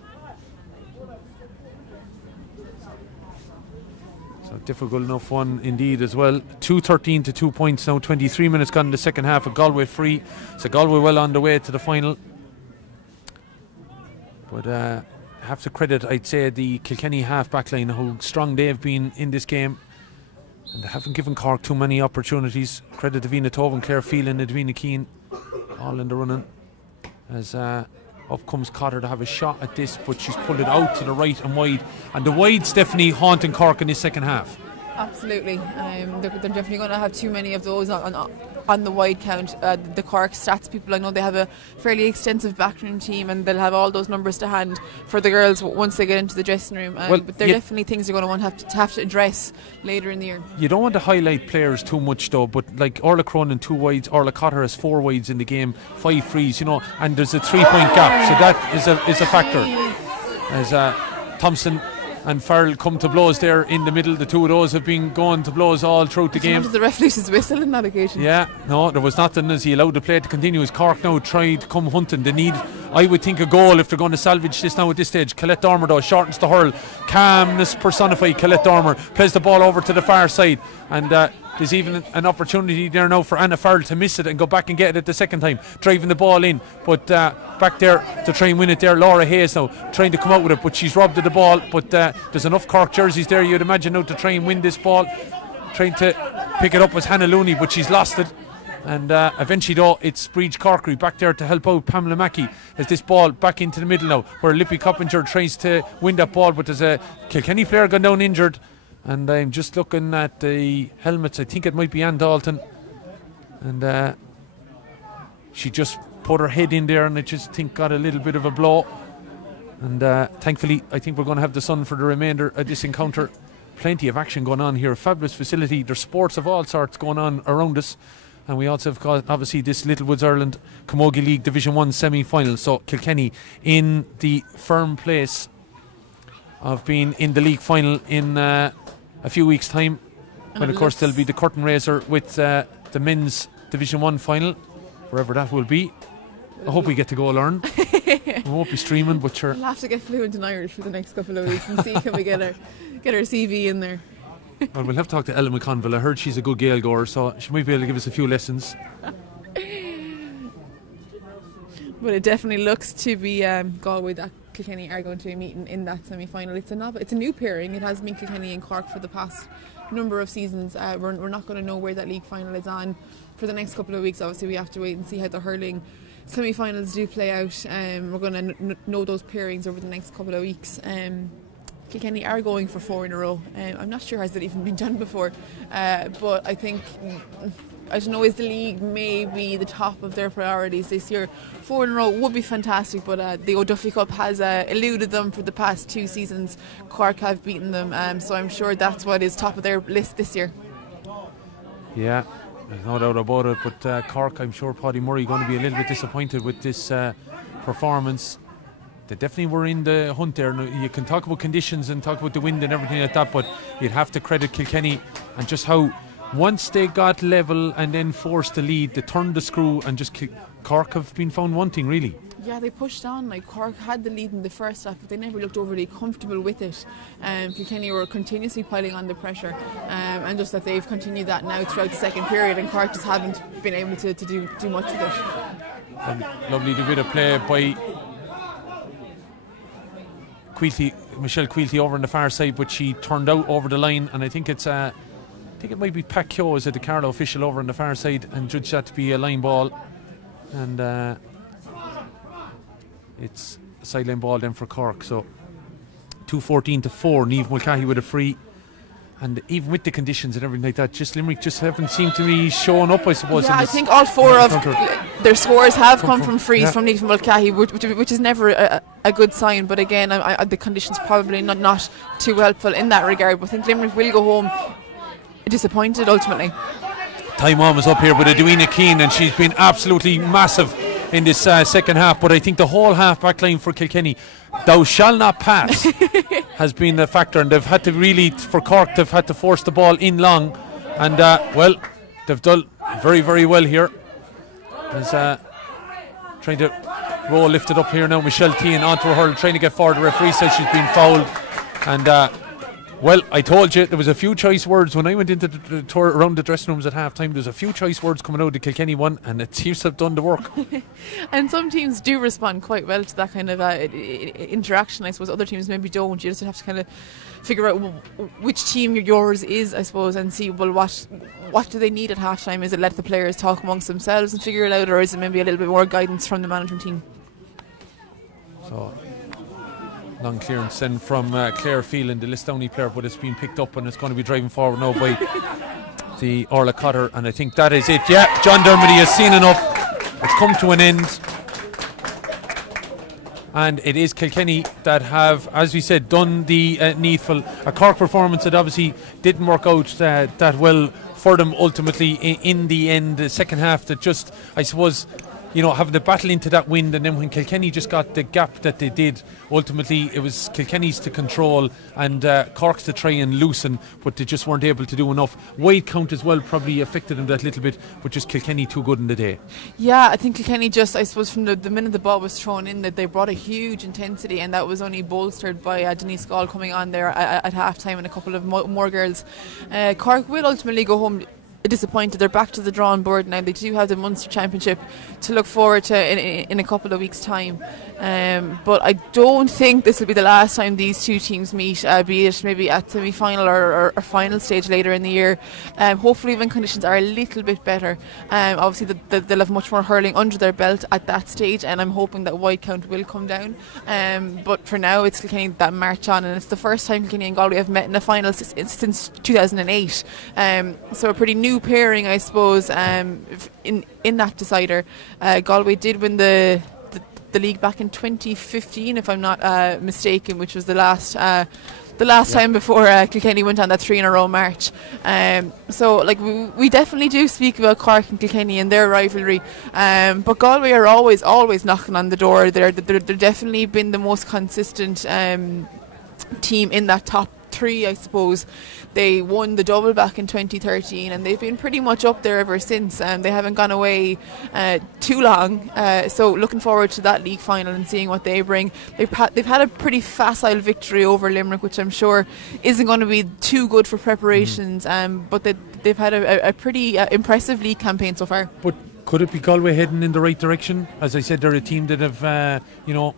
So, difficult enough one indeed as well. 2-13 to 2 points now. 23 minutes gone in the second half. A Galway free. So, Galway well on the way to the final. But have to credit, I'd say, the Kilkenny half-back line, how strong they've been in this game. And they haven't given Cork too many opportunities. Credit to Davina Tobin, Claire Phelan and Davina Keane, all in the running. As up comes Cotter to have a shot at this, but she's pulled it out to the right and wide. And the wide's definitely haunting Cork in this second half. Absolutely. They're definitely going to have too many of those on the wide count. The Cork stats people, I know they have a fairly extensive backroom team, and they'll have all those numbers to hand for the girls once they get into the dressing room. But they're definitely things they're going to have to address later in the year. You don't want to highlight players too much though, but like Orla Cronin 2 wides, Orla Cotter has 4 wides in the game, 5 frees, and there's a 3-point gap, so that is a factor. As Thompson and Farrell come to blows there in the middle. The two of those have been going to blows all throughout the game. The ref loses whistle on that occasion. Yeah, no, there was nothing as he allowed the play to continue. As Cork now tried to come hunting. They need, I would think, a goal if they're going to salvage this now at this stage. Colette Dormer though shortens the hurl. Calmness personified. Colette Dormer plays the ball over to the far side, and there's even an opportunity there now for Anna Farrell to miss it and go back and get it the second time, driving the ball in, but back there to try and win it there. Laura Hayes now trying to come out with it, but she's robbed of the ball. But there's enough Cork jerseys there, you'd imagine, now to try and win this ball. Trying to pick it up was Hannah Looney, but she's lost it. And eventually though, it's Breach Corkery back there to help out Pamela Mackey as this ball back into the middle now, where Lippy Coppinger tries to win that ball, but there's a Kilkenny player gone down injured. And I'm just looking at the helmets. I think it might be Ann Dalton, and she just put her head in there, and I just think got a little bit of a blow. And thankfully I think we're going to have the sun for the remainder of this encounter. Plenty of action going on here, fabulous facility. There's sports of all sorts going on around us, and we also have got obviously this Littlewoods Ireland Camogie League Division 1 semi-final. So Kilkenny in the firm place of being in the league final in a few weeks' time, when of course there'll be the curtain raiser with the men's Division 1 final, wherever that will be. I hope we get to go learn. We won't be streaming, but sure. We'll have to get fluent in Irish for the next couple of weeks and see can we get our CV in there. Well, we'll have to talk to Ella McConville. I heard she's a good Gael goer, so she might be able to give us a few lessons. But it definitely looks to be Galway that Kilkenny are going to be meeting in that semi-final. It's a new pairing. It has been Kilkenny and Cork for the past number of seasons. We're not going to know where that league final is on for the next couple of weeks. Obviously we have to wait and see how the hurling semi-finals do play out. We're going to know those pairings over the next couple of weeks. Kilkenny are going for 4 in a row. I'm not sure has it even been done before, but I think, I don't know, is the league maybe the top of their priorities this year? 4 in a row would be fantastic, but the O'Duffy Cup has eluded them for the past 2 seasons. Cork have beaten them, so I'm sure that's what is top of their list this year. Yeah, there's no doubt about it, but Cork, I'm sure Paddy Murray going to be a little bit disappointed with this performance. They definitely were in the hunt there. You can talk about conditions and talk about the wind and everything like that, but you'd have to credit Kilkenny and just how once they got level and then forced the lead, they turned the screw, and just Cork have been found wanting, really. Yeah, they pushed on. Like, Cork had the lead in the first half, but they never looked overly comfortable with it. Kilkenny were continuously piling on the pressure, and just that they've continued that now throughout the second period, and Cork just haven't been able to do much with it. Lovely bit of play by Michelle Quilty over on the far side, but she turned out over the line, and I think it might be Pat Keogh is the Carlow official over on the far side, and judged that to be a line ball, and it's a sideline ball then for Cork. So 2:14 to 4. Niamh Mulcahy with a free, and even with the conditions and everything like that, just Limerick just haven't seemed to be showing up, I suppose. Yeah, I think all 4 of their scores have come from frees from Niamh Mulcahy, which is never a good sign. But again, the conditions probably not too helpful in that regard. But I think Limerick will go home disappointed ultimately. Time on was up here with Edwina Keane, and she's been absolutely massive in this second half. But I think the whole half back line for Kilkenny, thou shall not pass, has been a factor, and they've had to really, for Cork, they've had to force the ball in long, and well, they've done very, very well here. There's trying to roll lifted up here now. Michelle Tehan onto her hurl, trying to get forward. The referee says she's been fouled, and Well, I told you there was a few choice words when I went into the tour around the dressing rooms at half time. There's a few choice words coming out of the Kilkenny one, and it seems to have done the work. And some teams do respond quite well to that kind of interaction. I suppose other teams maybe don't. You just have to kind of figure out which team yours is, I suppose, and see, well, what do they need at half time? Is it let the players talk amongst themselves and figure it out, or is it maybe a little bit more guidance from the management team? So, long clearance then from Claire Phelan, the Listownie player, but it's been picked up and it's going to be driving forward now by the Orla Cotter, and I think that is it. Yeah, John Dermody has seen enough. It's come to an end. And it is Kilkenny that have, as we said, done the needful. A Cork performance that obviously didn't work out that well for them ultimately in the end. The second half that just, I suppose, having to battle into that wind, and then when Kilkenny just got the gap that they did, ultimately it was Kilkenny's to control and Cork's to try and loosen, but they just weren't able to do enough. Wide count as well probably affected them that little bit, but just Kilkenny too good in the day. Yeah, I think Kilkenny just, I suppose, from the minute the ball was thrown in, that they brought a huge intensity, and that was only bolstered by Denise Gall coming on there at half time and a couple of more girls. Cork will ultimately go home disappointed. They're back to the drawing board now. They do have the Munster Championship to look forward to in a couple of weeks' time. But I don't think this will be the last time these two teams meet, be it maybe at semi-final or final stage later in the year. Hopefully when conditions are a little bit better. Obviously they'll have much more hurling under their belt at that stage, and I'm hoping that wide count will come down. But for now it's Kilkenny that march on, and it's the first time Kilkenny and Galway have met in a final since 2008. So a pretty new pairing, I suppose, in that decider. Galway did win the league back in 2015, if I'm not mistaken, which was the last time before Kilkenny went on that 3 in a row march. So like we definitely do speak about Cork and Kilkenny and their rivalry, but Galway are always knocking on the door. They're definitely been the most consistent team in that top 3, I suppose. They won the double back in 2013, and they've been pretty much up there ever since. They haven't gone away too long. So looking forward to that league final and seeing what they bring. They've had a pretty facile victory over Limerick, which I'm sure isn't going to be too good for preparations. But they've had a pretty impressive league campaign so far. But could it be Galway heading in the right direction? As I said, they're a team that have,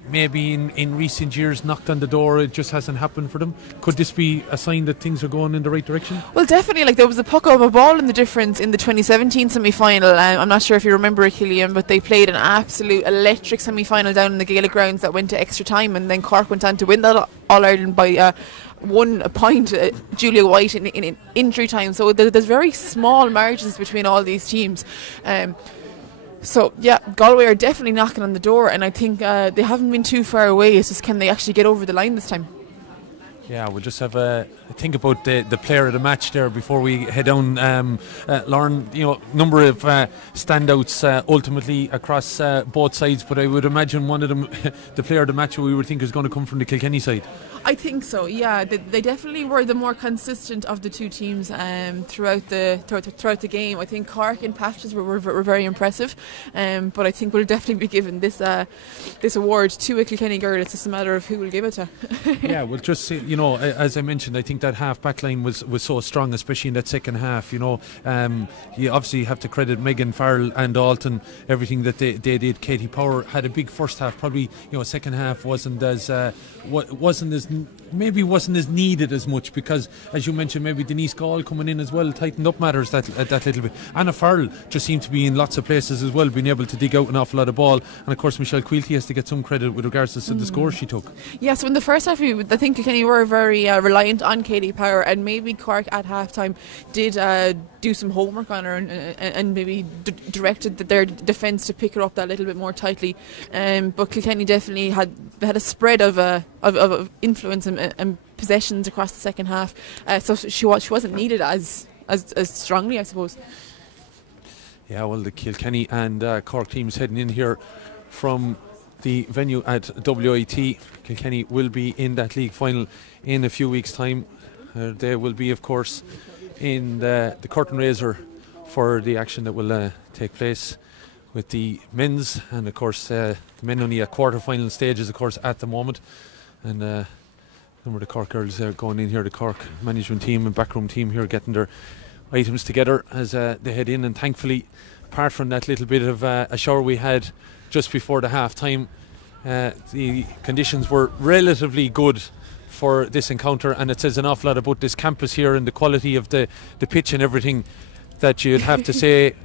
maybe in recent years knocked on the door. It just hasn't happened for them. Could this be a sign that things are going in the right direction? Well, definitely. Like, there was a puck of a ball in the difference in the 2017 semi-final. I'm not sure if you remember it, Killian, but they played an absolute electric semi-final down in the Gaelic grounds that went to extra time, and then Cork went on to win that All-Ireland by 1 point, Julia White in injury time. So there's very small margins between all these teams. So yeah, Galway are definitely knocking on the door, and I think they haven't been too far away. It's just, can they actually get over the line this time? Yeah, we'll just have a think about the player of the match there before we head down. Lauren, number of standouts ultimately across both sides, but I would imagine one of them, the player of the match, we would think is going to come from the Kilkenny side. I think so, yeah. They definitely were the more consistent of the two teams throughout the game. I think Cork in patches were very impressive, but I think we'll definitely be giving this award to a Kilkenny girl. It's just a matter of who will give it to. Yeah, we'll just see, as I mentioned, I think that half back line was so strong, especially in that second half. You obviously have to credit Megan Farrell and Alton, everything that they did. Katie Power had a big first half, probably second half wasn't as needed as much, because as you mentioned, maybe Denise Gall coming in as well tightened up matters that little bit. Anna Farrell just seemed to be in lots of places as well, being able to dig out an awful lot of ball, and of course Michelle Quilty has to get some credit with regards to the score she took. Yeah, so in the first half I think Kilkenny were very reliant on Katie Power, and maybe Cork at half time did do some homework on her and maybe directed their defence to pick her up that little bit more tightly, but Kilkenny definitely had a spread of influence and possessions across the second half, so she wasn't needed as strongly, I suppose. Yeah, well, the Kilkenny and Cork teams heading in here from the venue at WIT. Kilkenny will be in that league final in a few weeks' time. They will be, of course, in the curtain raiser for the action that will take place with the men's, and of course men only at quarter-final stages, of course, at the moment, and Some of the Cork girls going in here, the Cork management team and backroom team here, getting their items together as they head in. And thankfully, apart from that little bit of a shower we had just before the half time, the conditions were relatively good for this encounter, and it says an awful lot about this campus here and the quality of the pitch and everything, that you'd have to say,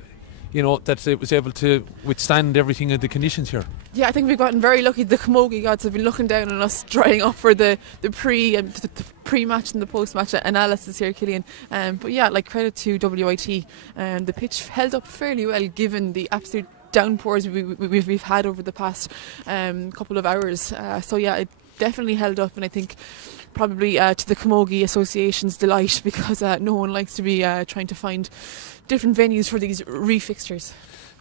you know, that it was able to withstand everything of the conditions here. Yeah, I think we've gotten very lucky. The Camogie gods have been looking down on us, drying up for the pre-match and the post-match analysis here, Killian. But yeah, like, credit to WIT. The pitch held up fairly well given the absolute downpours we've had over the past couple of hours. So yeah, it definitely held up, and I think probably to the Camogie Association's delight, because no one likes to be trying to find different venues for these refixtures.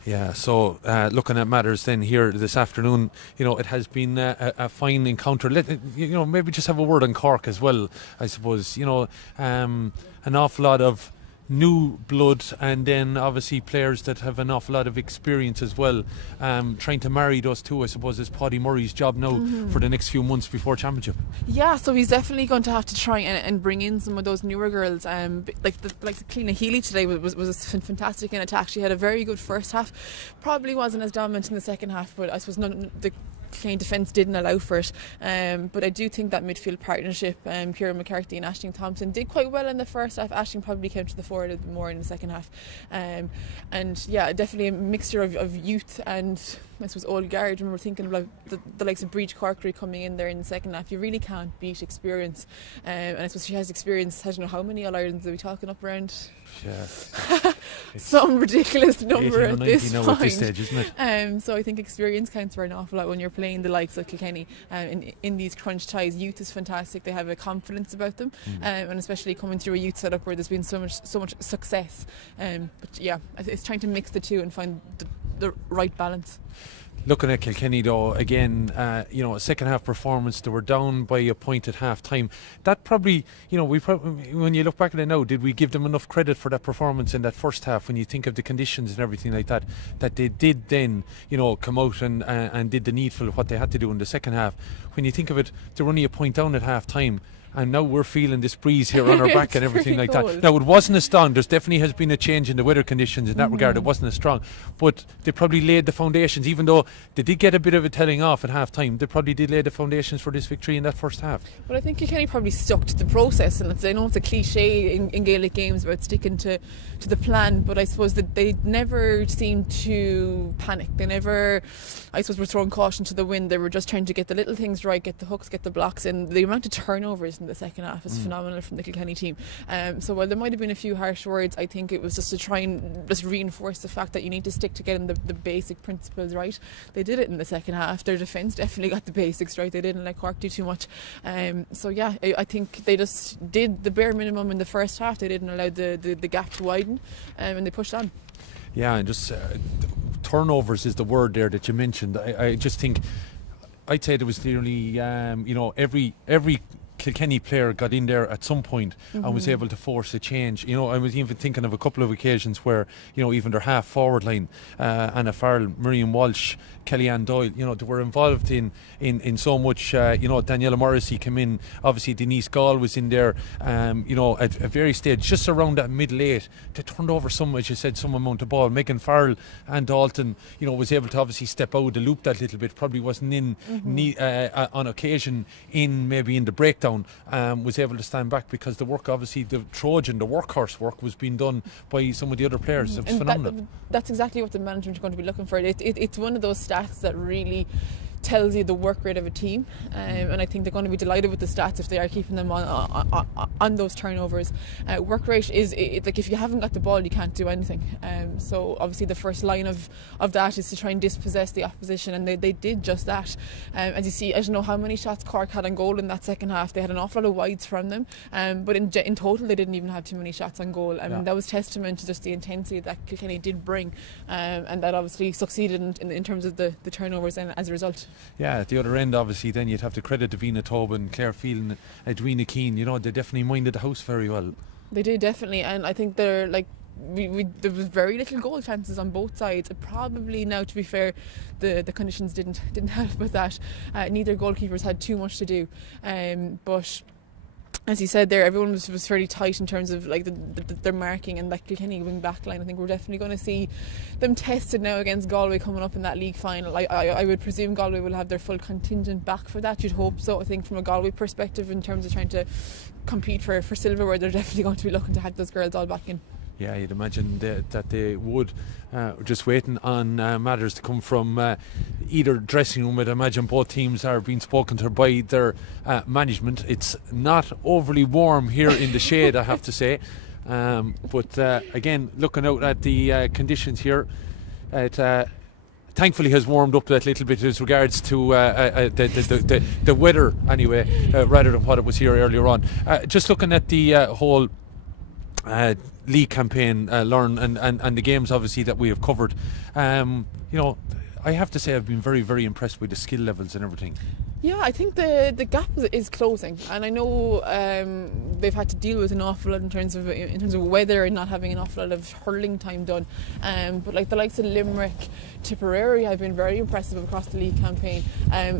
Yeah, so looking at matters then here this afternoon, you know, it has been a fine encounter. You know, maybe just have a word on Cork as well, I suppose. You know, an awful lot of new blood, and then obviously players that have an awful lot of experience as well. Trying to marry those two, I suppose, is Paddy Murray's job now for the next few months before championship. Yeah, so he's definitely going to have to try and bring in some of those newer girls. Like the Cliona Healy today was fantastic in attack. She had a very good first half. Probably wasn't as dominant in the second half, but I suppose the Kilkenny defence didn't allow for it, but I do think that midfield partnership, Ciara McCarthy and Aisling Thompson, did quite well in the first half. Aisling probably came to the fore a little bit more in the second half, and yeah, definitely a mixture of youth and, I suppose, old guard. I remember thinking about the likes of Breach Corkery coming in there in the second half. You really can't beat experience, and I suppose she has experience. I don't know how many All-Irelands are we talking up around? Yeah. Some ridiculous number at this point. At this stage, isn't it? So I think experience counts for an awful lot when you're playing the likes of Kilkenny in these crunch ties. Youth is fantastic. They have a confidence about them, and especially coming through a youth setup where there's been so much success. But yeah, it's trying to mix the two and find the right balance. Looking at Kilkenny though, again, you know, a second half performance, they were down by a point at half time. That probably, you know, when you look back at it now, did we give them enough credit for that performance in that first half, when you think of the conditions and everything like that, that they did then, you know, come out and did the needful of what they had to do in the second half? When you think of it, they were only a point down at half time, and now we're feeling this breeze here on our back and everything like that. Now, it wasn't as strong. There's definitely has been a change in the weather conditions in that regard. It wasn't as strong, but they probably laid the foundations. Even though they did get a bit of a telling off at half time, they probably did lay the foundations for this victory in that first half. Well, I think Kilkenny probably stuck to the process, and I know it's a cliche in Gaelic games about sticking to the plan, but I suppose that they never seemed to panic. They never, I suppose, were throwing caution to the wind. They were just trying to get the little things right, get the hooks, get the blocks, and the amount of turnovers in the second half is phenomenal from the Kilkenny team. So while there might have been a few harsh words, I think it was just to try and just reinforce the fact that you need to stick to getting the basic principles right. They did it in the second half. Their defence definitely got the basics right. They didn't let Cork do too much. So yeah, I think they just did the bare minimum in the first half. They didn't allow the gap to widen, and they pushed on. Yeah, and just turnovers is the word there that you mentioned. I just think, I'd say there was nearly, you know, every Kilkenny player got in there at some point and was able to force a change. You know, I was even thinking of a couple of occasions where, you know, even their half forward line, Anna Farrell, Miriam Walsh, Kellyanne Doyle, you know, they were involved in so much. You know, Daniela Morrissey came in, obviously Denise Gall was in there, you know, at various stages, just around that middle eight. They turned over some, as you said, some amount of ball. Megan Farrell and Dalton, you know, was able to obviously step out the loop that little bit, probably wasn't in on occasion maybe in the breakdown, was able to stand back because the work, obviously the Trojan, the workhorse work, was being done by some of the other players. It was phenomenal. That's exactly what the management are going to be looking for. It's one of those stats that really tells you the work rate of a team, and I think they're going to be delighted with the stats if they are keeping them on those turnovers. Work rate is like, if you haven't got the ball, you can't do anything. So obviously the first line of that is to try and dispossess the opposition, and they did just that. As you see, I don't know how many shots Cork had on goal in that second half. They had an awful lot of wides from them, but in total they didn't even have too many shots on goal. I mean, that was testament to just the intensity that Kilkenny did bring, and that obviously succeeded in terms of the turnovers, and as a result. Yeah, at the other end, obviously, then you'd have to credit Davina Tobin, Claire Phelan, Edwina Keane. You know, they definitely minded the house very well. They did, definitely, and I think they're like, there was very little goal chances on both sides. Probably now, to be fair, the conditions didn't help with that. Neither goalkeepers had too much to do, but as you said there, everyone was fairly tight in terms of like their marking, and that Kilkenny wing back line. I think we're definitely going to see them tested now against Galway coming up in that league final. I would presume Galway will have their full contingent back for that. You'd hope so. I think from a Galway perspective, in terms of trying to compete for silverware, they're definitely going to be looking to have those girls all back in. Yeah, you'd imagine that they would. Just waiting on matters to come from either dressing room. I'd imagine both teams are being spoken to by their management. It's not overly warm here in the shade, I have to say. But again, looking out at the conditions here, it thankfully has warmed up that little bit as regards to the weather anyway, rather than what it was here earlier on. Just looking at the whole league campaign, Lauren, and the games obviously that we have covered, I have to say I've been very, very impressed with the skill levels and everything. Yeah, I think the gap is closing, and I know they've had to deal with an awful lot in terms of weather and not having an awful lot of hurling time done. But like the likes of Limerick, Tipperary have been very impressive across the league campaign.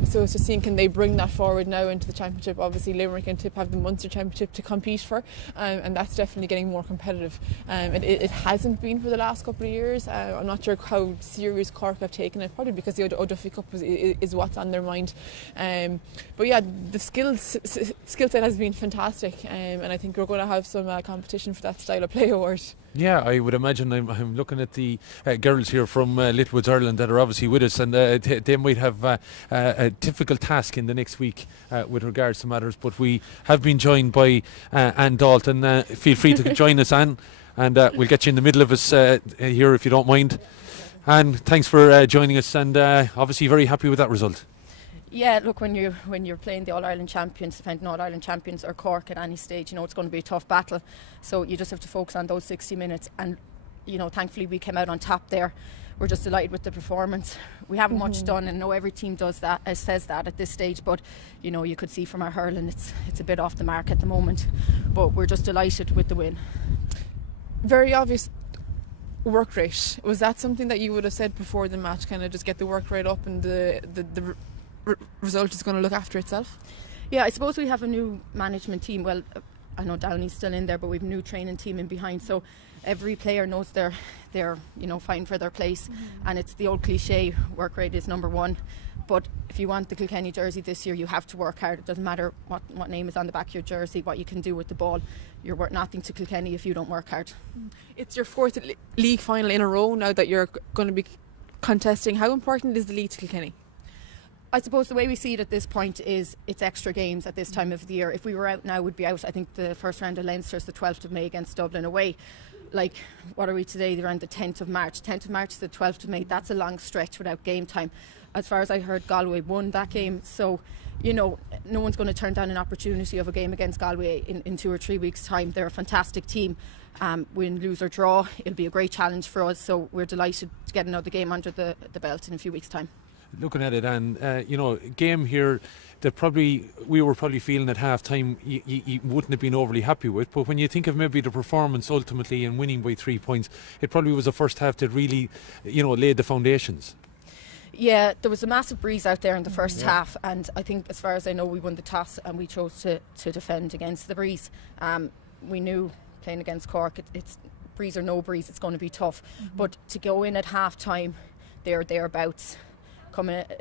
So it's just seeing, can they bring that forward now into the championship? Obviously Limerick and Tip have the Munster Championship to compete for, and that's definitely getting more competitive. It hasn't been for the last couple of years. I'm not sure how serious Cork have taken it, probably because the O'Duffy Cup is what's on their mind. But yeah, the skill set has been fantastic, and I think we're going to have some competition for that style of play award. Yeah, I would imagine. I'm looking at the girls here from Littlewoods Ireland that are obviously with us, and they might have a difficult task in the next week with regards to matters. But we have been joined by Anne Dalton. Feel free to join us, Anne, and we'll get you in the middle of us here if you don't mind. Anne, thanks for joining us, and obviously very happy with that result. Yeah, look, when you're playing the All-Ireland champions, defending All-Ireland champions or Cork at any stage, it's going to be a tough battle. So you just have to focus on those 60 minutes. And, thankfully we came out on top there. We're just delighted with the performance. We haven't much done, and I know every team does that, says that at this stage. But, you could see from our hurling, it's a bit off the mark at the moment. But we're just delighted with the win. Very obvious work rate. Was that something that you would have said before the match? Kind of just get the work rate up, and the result is going to look after itself? Yeah, I suppose we have a new management team. Well, I know Downey's still in there, but we've a new training team in behind, so every player knows they're fighting for their place. And it's the old cliche, work rate is number one. But if you want the Kilkenny jersey this year, you have to work hard. It doesn't matter what name is on the back of your jersey, what you can do with the ball. You're worth nothing to Kilkenny if you don't work hard. It's your fourth league final in a row now that you're going to be contesting. How important is the league to Kilkenny? I suppose the way we see it at this point is it's extra games at this time of the year. If we were out now, we'd be out. I think the first round of Leinster is the 12th of May against Dublin away. Like, what are we today? They're around the 10th of March. 10th of March to the 12th of May. That's a long stretch without game time. As far as I heard, Galway won that game. So, no one's going to turn down an opportunity of a game against Galway in 2 or 3 weeks' time. They're a fantastic team. Win, lose or draw, it'll be a great challenge for us. So we're delighted to get another game under the belt in a few weeks' time. Looking at it, and game here that probably we were probably feeling at half time you wouldn't have been overly happy with, but when you think of maybe the performance ultimately and winning by 3 points, it probably was the first half that really laid the foundations. Yeah, there was a massive breeze out there in the first half, and I think, as far as I know, we won the toss and we chose to defend against the breeze. We knew playing against Cork, it's breeze or no breeze, it's going to be tough. But to go in at half time thereabouts,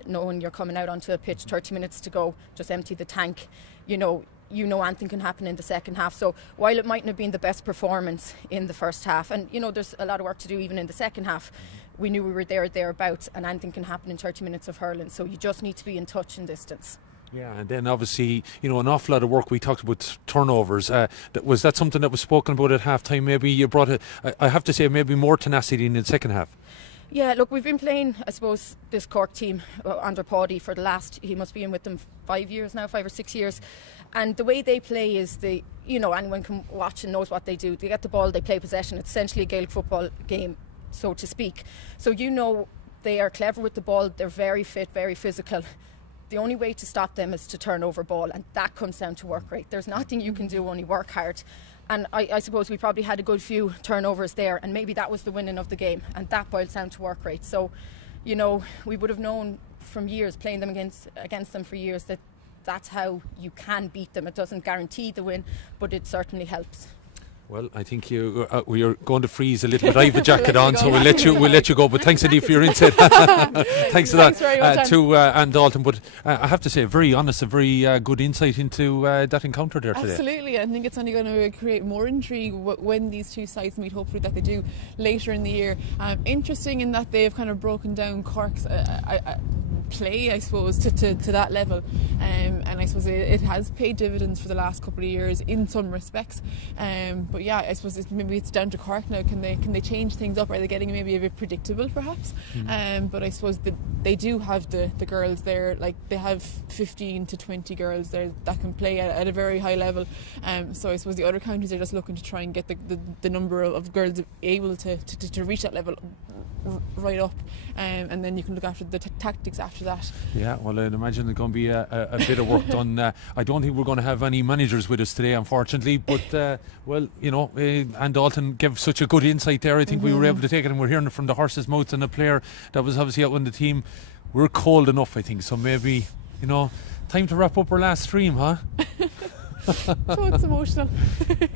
knowing you're coming out onto a pitch, 30 minutes to go, just empty the tank, anything can happen in the second half. So while it mightn't have been the best performance in the first half, and there's a lot of work to do even in the second half, we knew we were thereabouts, and anything can happen in 30 minutes of hurling. So you just need to be in touch and distance. Yeah, and then obviously, an awful lot of work. We talked about turnovers. Was that something that was spoken about at half time? Maybe you brought I have to say, maybe more tenacity in the second half. Yeah, look, we've been playing, I suppose, this Cork team under Paddy for the last, he must be in with them 5 years now, 5 or 6 years. And the way they play is anyone can watch and knows what they do. They get the ball, they play possession. It's essentially a Gaelic football game, so to speak. So they are clever with the ball, they're very fit, very physical. The only way to stop them is to turn over ball, and that comes down to work rate. There's nothing you can do, only work hard. And I suppose we probably had a good few turnovers there, and maybe that was the winning of the game, and that boils down to work rate. So, you know, we would have known from years, playing them against them for years, that that's how you can beat them. It doesn't guarantee the win, but it certainly helps. Well, I think we are going to freeze a little bit. I have a jacket on, so we'll let you go. But thanks, Eddie, for your insight. Thanks for that to Anne Dalton. But I have to say, very honest, a very good insight into that encounter there today. Absolutely, I think it's only going to create more intrigue when these two sides meet. Hopefully, that they do later in the year. Interesting in that they've kind of broken down Cork's play, I suppose, to that level, and I suppose it has paid dividends for the last couple of years in some respects. But yeah, I suppose maybe it's down to Cork now. Can they change things up? Are they getting maybe a bit predictable, perhaps? But I suppose they do have the girls there. Like, they have 15 to 20 girls there that can play at a very high level. So I suppose the other counties are just looking to try and get the number of girls able to reach that level right up, and then you can look after the tactics after that. Yeah, well, I'd imagine there's going to be a bit of work done. I don't think we're going to have any managers with us today, unfortunately, but well, you know, Anne Dalton gave such a good insight there. I think we were able to take it, and we're hearing it from the horse's mouth, and a player that was obviously out on the team. We're cold enough, I think, so maybe, you know, time to wrap up our last stream, huh? So it's emotional.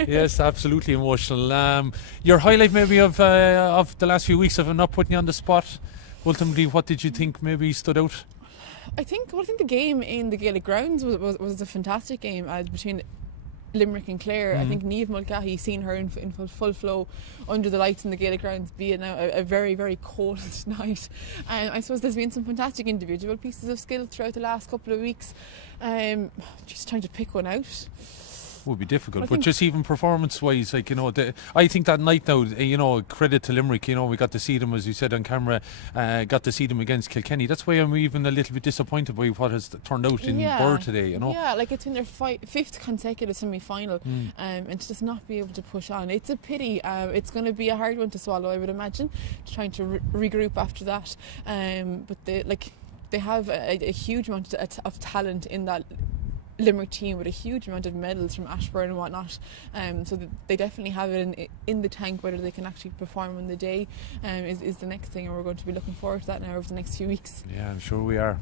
Yes, absolutely emotional. Your highlight maybe of the last few weeks, of not putting you on the spot, ultimately, what did you think maybe stood out? I think the game in the Gaelic grounds was a fantastic game between Limerick and Clare. I think Niamh Mulcahy, seen her in full flow under the lights in the Gaelic grounds, be it now a very, very cold night. I suppose there's been some fantastic individual pieces of skill throughout the last couple of weeks. Just trying to pick one out would be difficult, but just even performance-wise, like, you know, I think that night now, you know, credit to Limerick, you know, we got to see them, as you said on camera, got to see them against Kilkenny. That's why I'm even a little bit disappointed by what has turned out in Bird today, you know. Yeah, like, it's been their fifth consecutive semi-final, and to just not be able to push on, it's a pity. It's going to be a hard one to swallow, I would imagine, trying to regroup after that. But they have a huge amount of talent in that Limerick team, with a huge amount of medals from Ashburn and whatnot, so they definitely have it in the tank. Whether they can actually perform on the day is the next thing, and we're going to be looking forward to that now over the next few weeks. Yeah, I'm sure we are.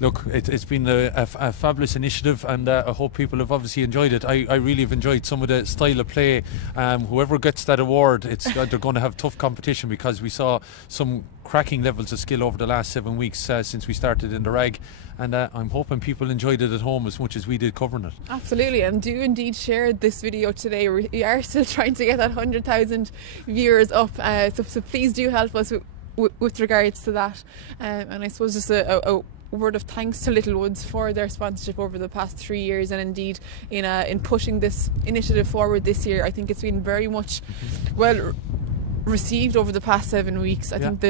Look, it's been a fabulous initiative, and I hope people have obviously enjoyed it. I really have enjoyed some of the style of play. Whoever gets that award, they're going to have tough competition, because we saw some cracking levels of skill over the last 7 weeks since we started in the rag, and I'm hoping people enjoyed it at home as much as we did covering it. Absolutely, and do indeed share this video today. We are still trying to get that 100,000 viewers up, so please do help us with regards to that. And I suppose just a word of thanks to Littlewoods for their sponsorship over the past 3 years, and indeed in pushing this initiative forward this year. I think it's been very much well received over the past 7 weeks. I think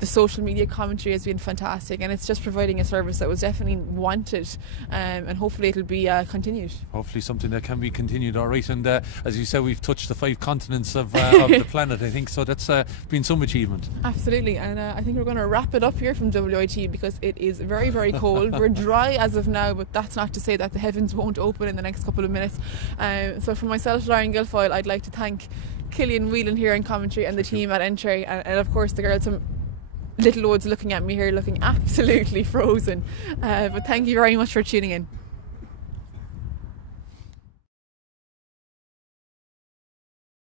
the social media commentary has been fantastic, and it's just providing a service that was definitely wanted, and hopefully it'll be continued. Hopefully something that can be continued, all right. And as you said, we've touched the 5 continents of the planet, I think, so that's been some achievement. Absolutely, and I think we're going to wrap it up here from WIT, because it is very, very cold. We're dry as of now, but that's not to say that the heavens won't open in the next couple of minutes. So for myself, Lauren Guilfoyle, I'd like to thank Killian, Whelan here in commentary, and the team at Entry, and of course the girls from Littlewoods looking at me here looking absolutely frozen, but thank you very much for tuning in.